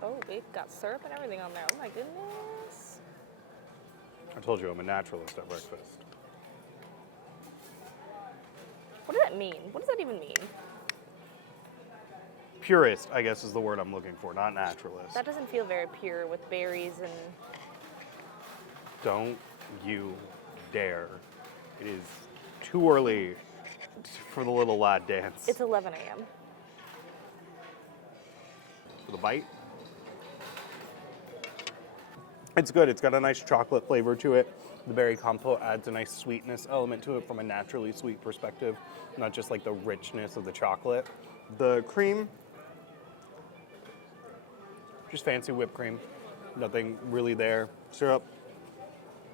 Oh, we've got syrup and everything on there. Oh my goodness. I told you I'm a naturalist at breakfast. What does that mean? What does that even mean? Purist, I guess, is the word I'm looking for, not naturalist. That doesn't feel very pure with berries and. Don't you dare. It is too early for the little lad dance. It's 11 a.m. For the bite. It's good. It's got a nice chocolate flavor to it. The berry compote adds a nice sweetness element to it from a naturally sweet perspective, not just like the richness of the chocolate. The cream, just fancy whipped cream. Nothing really there. Syrup,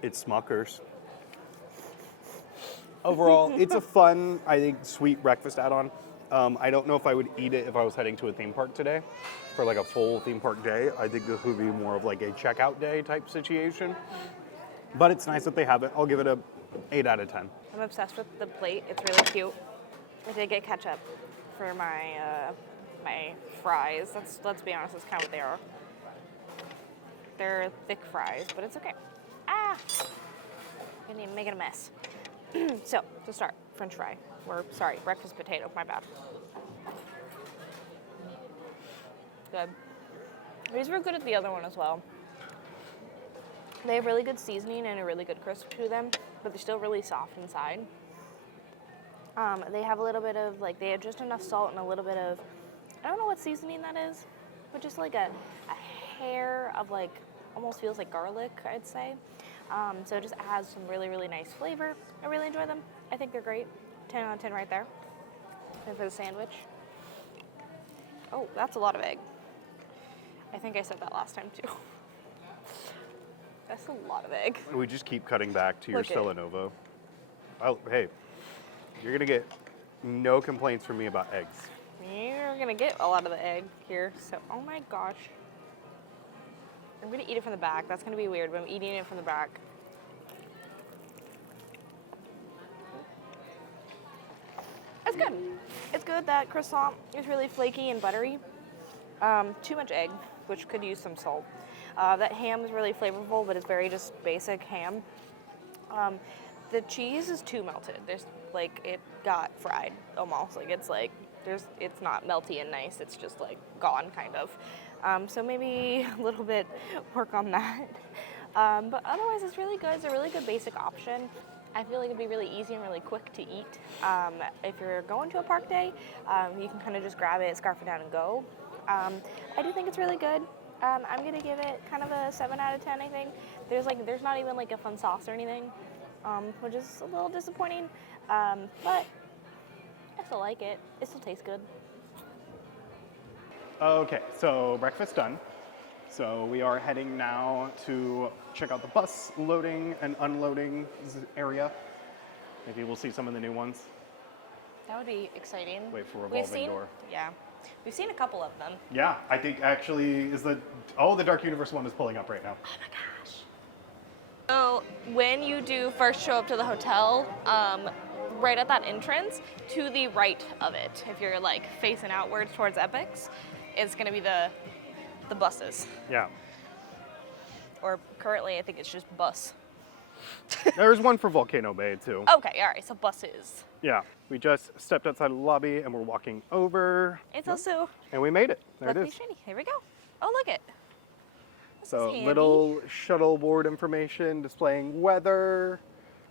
it's Smucker's. Overall, it's a fun, I think, sweet breakfast add-on. I don't know if I would eat it if I was heading to a theme park today for like a full theme park day. I think this would be more of like a checkout day type situation. But it's nice that they have it. I'll give it a 8 out of 10. I'm obsessed with the plate. It's really cute. I did get ketchup for my my fries. Let's be honest, that's kind of what they are. They're thick fries, but it's okay. Ah, I'm making a mess. So to start, French fry. Or sorry, breakfast potato. My bad. Good. These were good at the other one as well. They have really good seasoning and a really good crisp to them, but they're still really soft inside. They have a little bit of, like, they have just enough salt and a little bit of, I don't know what seasoning that is, but just like a hair of, like, almost feels like garlic, I'd say. So it just adds some really, really nice flavor. I really enjoy them. I think they're great. 10 out of 10 right there. And for the sandwich. Oh, that's a lot of egg. I think I said that last time too. That's a lot of egg. We just keep cutting back to your Look it. Stella Novo. Oh, hey, you're gonna get no complaints from me about eggs. You're gonna get a lot of the egg here. So, oh my gosh. I'm gonna eat it from the back. That's gonna be weird, but I'm eating it from the back. It's good. It's good. That croissant is really flaky and buttery. Too much egg, which could use some salt. That ham is really flavorful, but it's very just basic ham. The cheese is too melted. There's like it got fried almost. It's not melty and nice. It's just like gone kind of. So maybe a little bit work on that. But otherwise, it's really good. It's a really good basic option. I feel like it'd be really easy and really quick to eat. If you're going to a park day, you can kind of just grab it, scarf it down, and go. I do think it's really good. I'm gonna give it kind of a 7 out of 10. I think there's not even like a fun sauce or anything, which is a little disappointing. But I still like it. It still tastes good. Okay, so breakfast done. So we are heading now to check out the bus loading and unloading area. Maybe we'll see some of the new ones. That would be exciting. Wait for revolving door. Yeah, we've seen a couple of them. Yeah, I think actually is the Dark Universe one is pulling up right now. Oh my gosh. So when you do first show up to the hotel, right at that entrance, to the right of it, if you're like facing outwards towards Epic's, is going to be the buses. Yeah. Or currently, I think it's just bus. There's one for Volcano Bay too. Okay, all right, so buses. Yeah. We just stepped outside the lobby and we're walking over. It's also And we made it. There it luckily is. shiny. Here we go. Oh, look it. This So is handy. little shuttle board information displaying weather,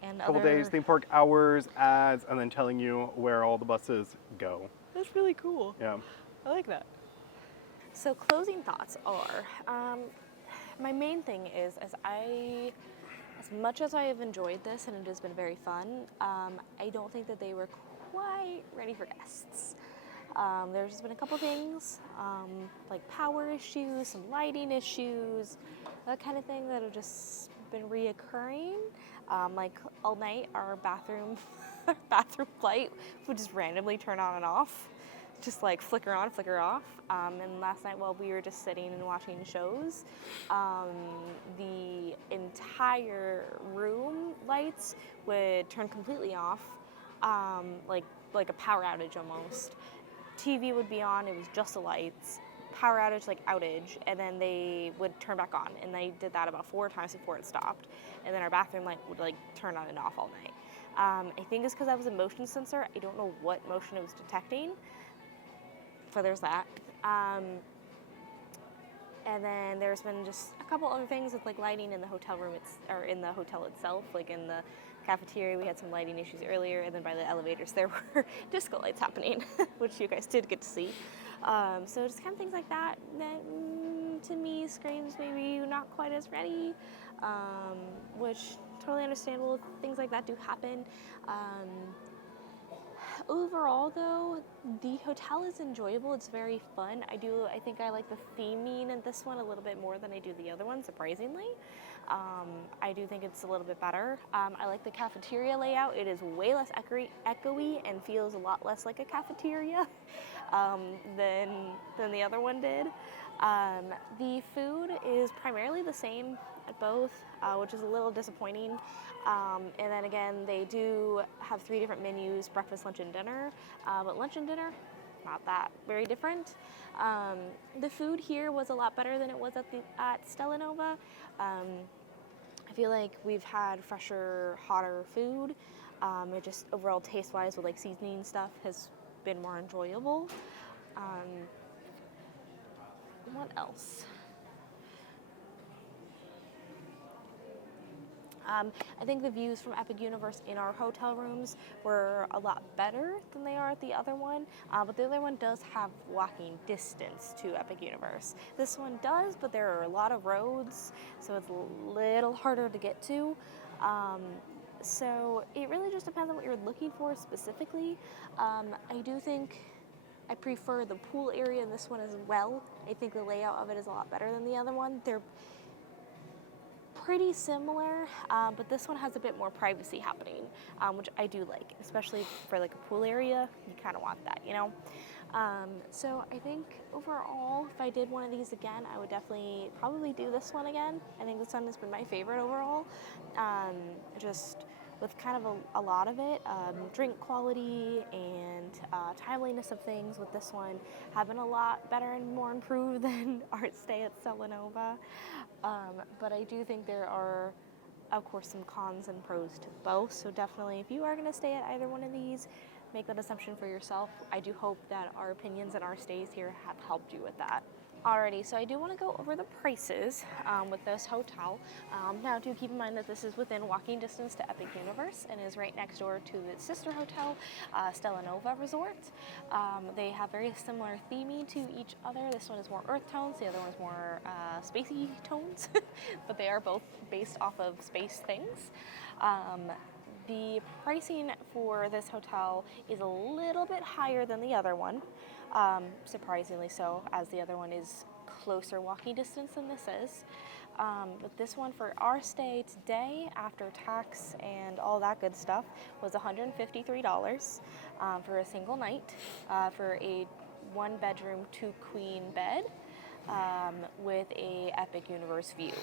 And couple other... days, theme park hours, ads, and then telling you where all the buses go. That's really cool. Yeah. I like that. So closing thoughts are, my main thing is, as much as I have enjoyed this and it has been very fun, I don't think that they were quite ready for guests. There's just been a couple things, like power issues, some lighting issues, that kind of thing that have just been reoccurring. Like all night, our bathroom light would just randomly turn on and off, just like flicker on, flicker off. And last night while we were just sitting and watching shows, the entire room lights would turn completely off, like a power outage almost. TV would be on, it was just the lights, power outage, like outage, and then they would turn back on. And they did that about 4 times before it stopped. And then our bathroom light would like turn on and off all night. I think it's because that was a motion sensor. I don't know what motion it was detecting. So there's that. And then there's been just a couple other things with like lighting in the hotel room, or in the hotel itself, like in the cafeteria. We had some lighting issues earlier, and then by the elevators there were disco lights happening, which you guys did get to see. So just kind of things like that to me screams maybe not quite as ready, which totally understandable. Things like that do happen. Overall, though, the hotel is enjoyable. It's very fun. I think I like the theming in this one a little bit more than I do the other one, surprisingly. I do think it's a little bit better. I like the cafeteria layout. It is way less echoey and feels a lot less like a cafeteria than the other one did. The food is primarily the same at both, which is a little disappointing. And then again, they do have 3 different menus: breakfast, lunch, and dinner. But lunch and dinner, not that very different. The food here was a lot better than it was at Stella Nova. I feel like we've had fresher, hotter food. It just overall taste-wise with like seasoning stuff has been more enjoyable. What else? I think the views from Epic Universe in our hotel rooms were a lot better than they are at the other one, but the other one does have walking distance to Epic Universe. This one does, but there are a lot of roads, so it's a little harder to get to. So it really just depends on what you're looking for specifically. I do think I prefer the pool area in this one as well. I think the layout of it is a lot better than the other one. They're pretty similar, but this one has a bit more privacy happening, which I do like, especially for like a pool area. You kind of want that, you know? So I think overall, if I did one of these again, I would definitely probably do this one again. I think this one has been my favorite overall. Just with kind of a lot of it, drink quality and timeliness of things with this one have been a lot better and more improved than our stay at Stella Nova. But I do think there are, of course, some cons and pros to both. So definitely, if you are going to stay at either one of these, make that assumption for yourself. I do hope that our opinions and our stays here have helped you with that. Alrighty, so I do want to go over the prices with this hotel. Now, do keep in mind that this is within walking distance to Epic Universe and is right next door to the sister hotel, Stella Nova Resort. They have very similar theming to each other. This one is more earth tones, the other one is more spacey tones, but they are both based off of space things. The pricing for this hotel is a little bit higher than the other one, surprisingly so, as the other one is closer walking distance than this is. But this one, for our stay today, after tax and all that good stuff, was $153 for a single night for a 1-bedroom, 2-queen bed with a Epic Universe view.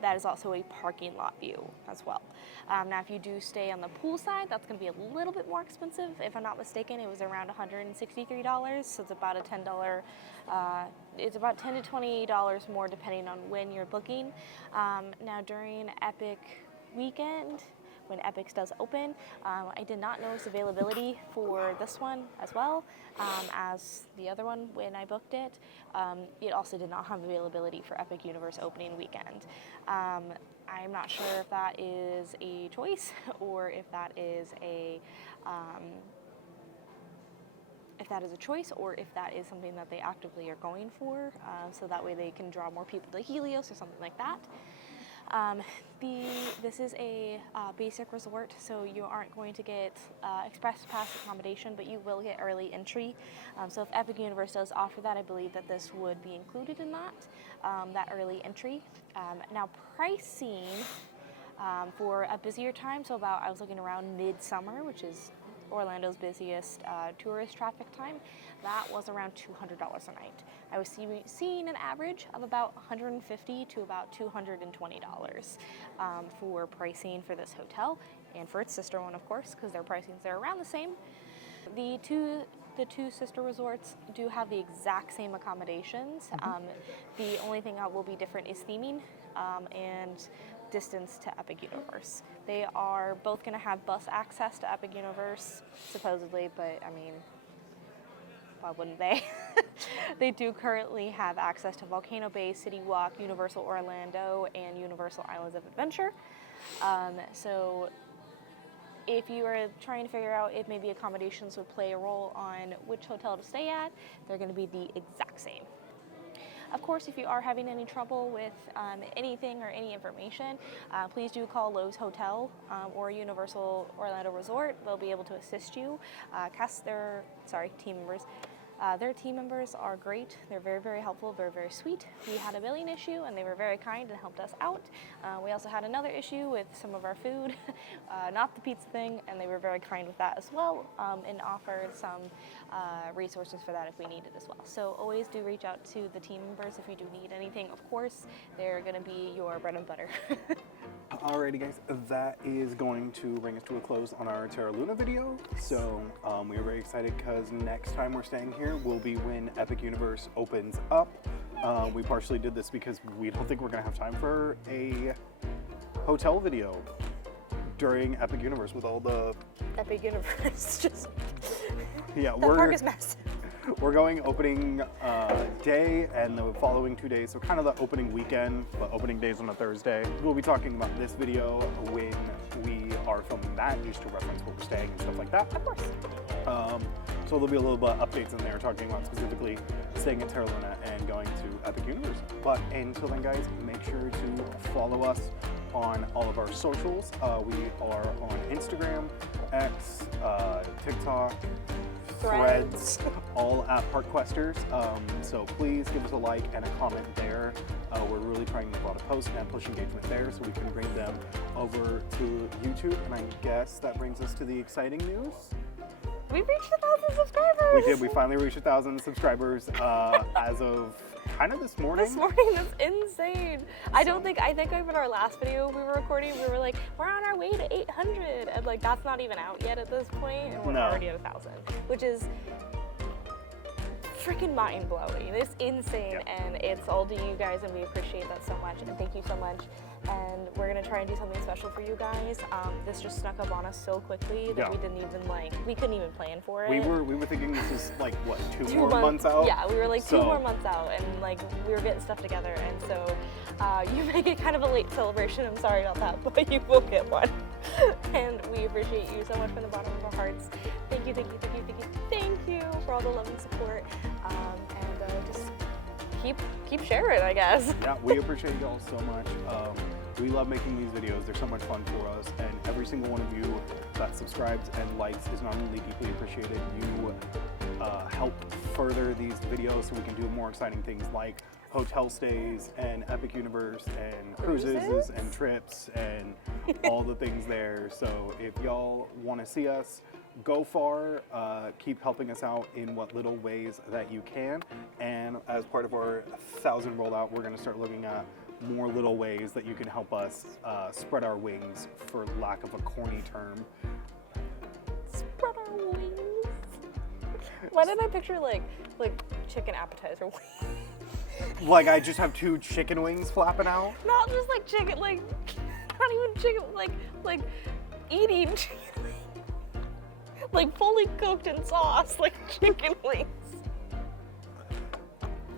that is also a parking lot view as well. Now, if you do stay on the poolside, that's going to be a little bit more expensive. If I'm not mistaken, it was around $163, so it's about a $10. It's about $10 to $20 more depending on when you're booking. Now, during Epic weekend, when Epic's does open, I did not notice availability for this one as well as the other one when I booked it. It also did not have availability for Epic Universe opening weekend. I'm not sure if that is a choice or if that is a or if that is something that they actively are going for, so that way they can draw more people to Helios or something like that. This is a basic resort, so you aren't going to get express pass accommodation, but you will get early entry. So if Epic Universe does offer that, I believe that this would be included in that early entry. Now, pricing for a busier time, so I was looking around midsummer, which is Orlando's busiest tourist traffic time, that was around $200 a night. I was seeing an average of about $150 to about $220 for pricing for this hotel and for its sister one, of course, because their pricings are around the same. The two sister resorts do have the exact same accommodations. The only thing that will be different is theming and distance to Epic Universe. They are both going to have bus access to Epic Universe, supposedly, but I mean, why wouldn't they? They do currently have access to Volcano Bay, City Walk, Universal Orlando, and Universal Islands of Adventure. So if you are trying to figure out if maybe accommodations would play a role on which hotel to stay at, they're going to be the exact same. Of course, if you are having any trouble with anything or any information, please do call Lowe's Hotel or Universal Orlando Resort. They'll be able to assist you. Team members. Their team members are great. They're very, very helpful, very, very sweet. We had a billing issue and they were very kind and helped us out. We also had another issue with some of our food, not the pizza thing, and they were very kind with that as well, and offered some resources for that if we needed as well. So always do reach out to the team members if you do need anything. Of course, they're going to be your bread and butter. Alrighty guys, that is going to bring us to a close on our Terra Luna video. So we are very excited because next time we're staying here will be when Epic Universe opens up. We partially did this because we don't think we're going to have time for a hotel video during Epic Universe with all the... Epic Universe, just... Yeah, the park is massive. We're going opening day and the following 2 days, so kind of the opening weekend, but opening days on a Thursday. We'll be talking about this video when we are filming that, just to reference where we're staying and stuff like that. Of course. So there'll be a little bit of updates in there talking about specifically staying at Terra Luna and going to Epic Universe. But until then guys, make sure to follow us on all of our socials. We are on Instagram, X, TikTok, Threads, all at Park Questers. So please give us a like and a comment there. We're really trying to make a lot of posts and push engagement there so we can bring them over to YouTube. And I guess that brings us to the exciting news. We reached 1,000 subscribers! We did. We finally reached 1,000 subscribers as of kind of this morning. This morning, that's insane. I think even our last video we were recording, we were like, we're on our way to 800. And like, that's not even out yet at this point, and we're already at 1,000, which is freaking mind-blowing. It's insane, and it's all to you guys, and we appreciate that so much, and thank you so much. And we're gonna try and do something special for you guys. This just snuck up on us so quickly that we couldn't even plan for it. We were thinking this is like what, two more months out? Yeah, we were like 2 more months out, and like we were getting stuff together, and so you make it kind of a late celebration. I'm sorry about that, but you will get one. And we appreciate you so much from the bottom of our hearts. Thank you, thank you, thank you, thank you, thank you for all the love and support. And just keep sharing, I guess. Yeah, we appreciate y'all so much. We love making these videos. They're so much fun for us, and every single one of you that subscribes and likes is not only deeply appreciated, you help further these videos so we can do more exciting things like hotel stays and Epic Universe and cruises and trips and all the things there. So if y'all want to see us go far, keep helping us out in what little ways that you can. And as part of our 1,000 rollout, we're going to start looking at more little ways that you can help us spread our wings, for lack of a corny term. Spread our wings. Why did I picture like chicken appetizer wings? Like I just have 2 chicken wings flapping out? Not just like chicken, like not even chicken, like eating chicken wings. Like fully cooked in sauce, like chicken wings.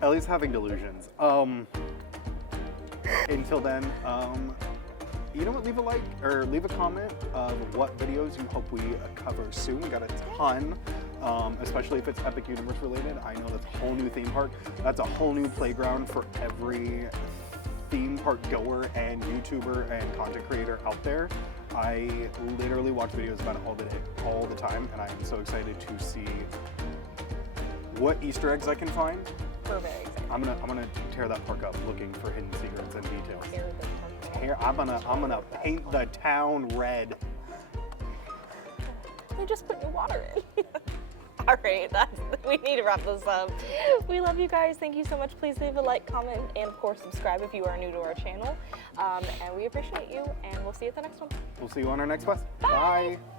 Ellie's having delusions. Until then, you know what? Leave a like or leave a comment of what videos you hope we cover soon. We got a ton, especially if it's Epic Universe related. I know that's a whole new theme park. That's a whole new playground for every theme park goer and YouTuber and content creator out there. I literally watch videos about it all the time, and I am so excited to see what Easter eggs I can find. We're very excited. I'm gonna tear that park up looking for hidden secrets and details. Tear the park up. Here, I'm gonna paint the town red. They just put new water in. All right, we need to wrap this up. We love you guys. Thank you so much. Please leave a like, comment, and of course subscribe if you are new to our channel. And we appreciate you, and we'll see you at the next one. We'll see you on our next quest. Bye. Bye.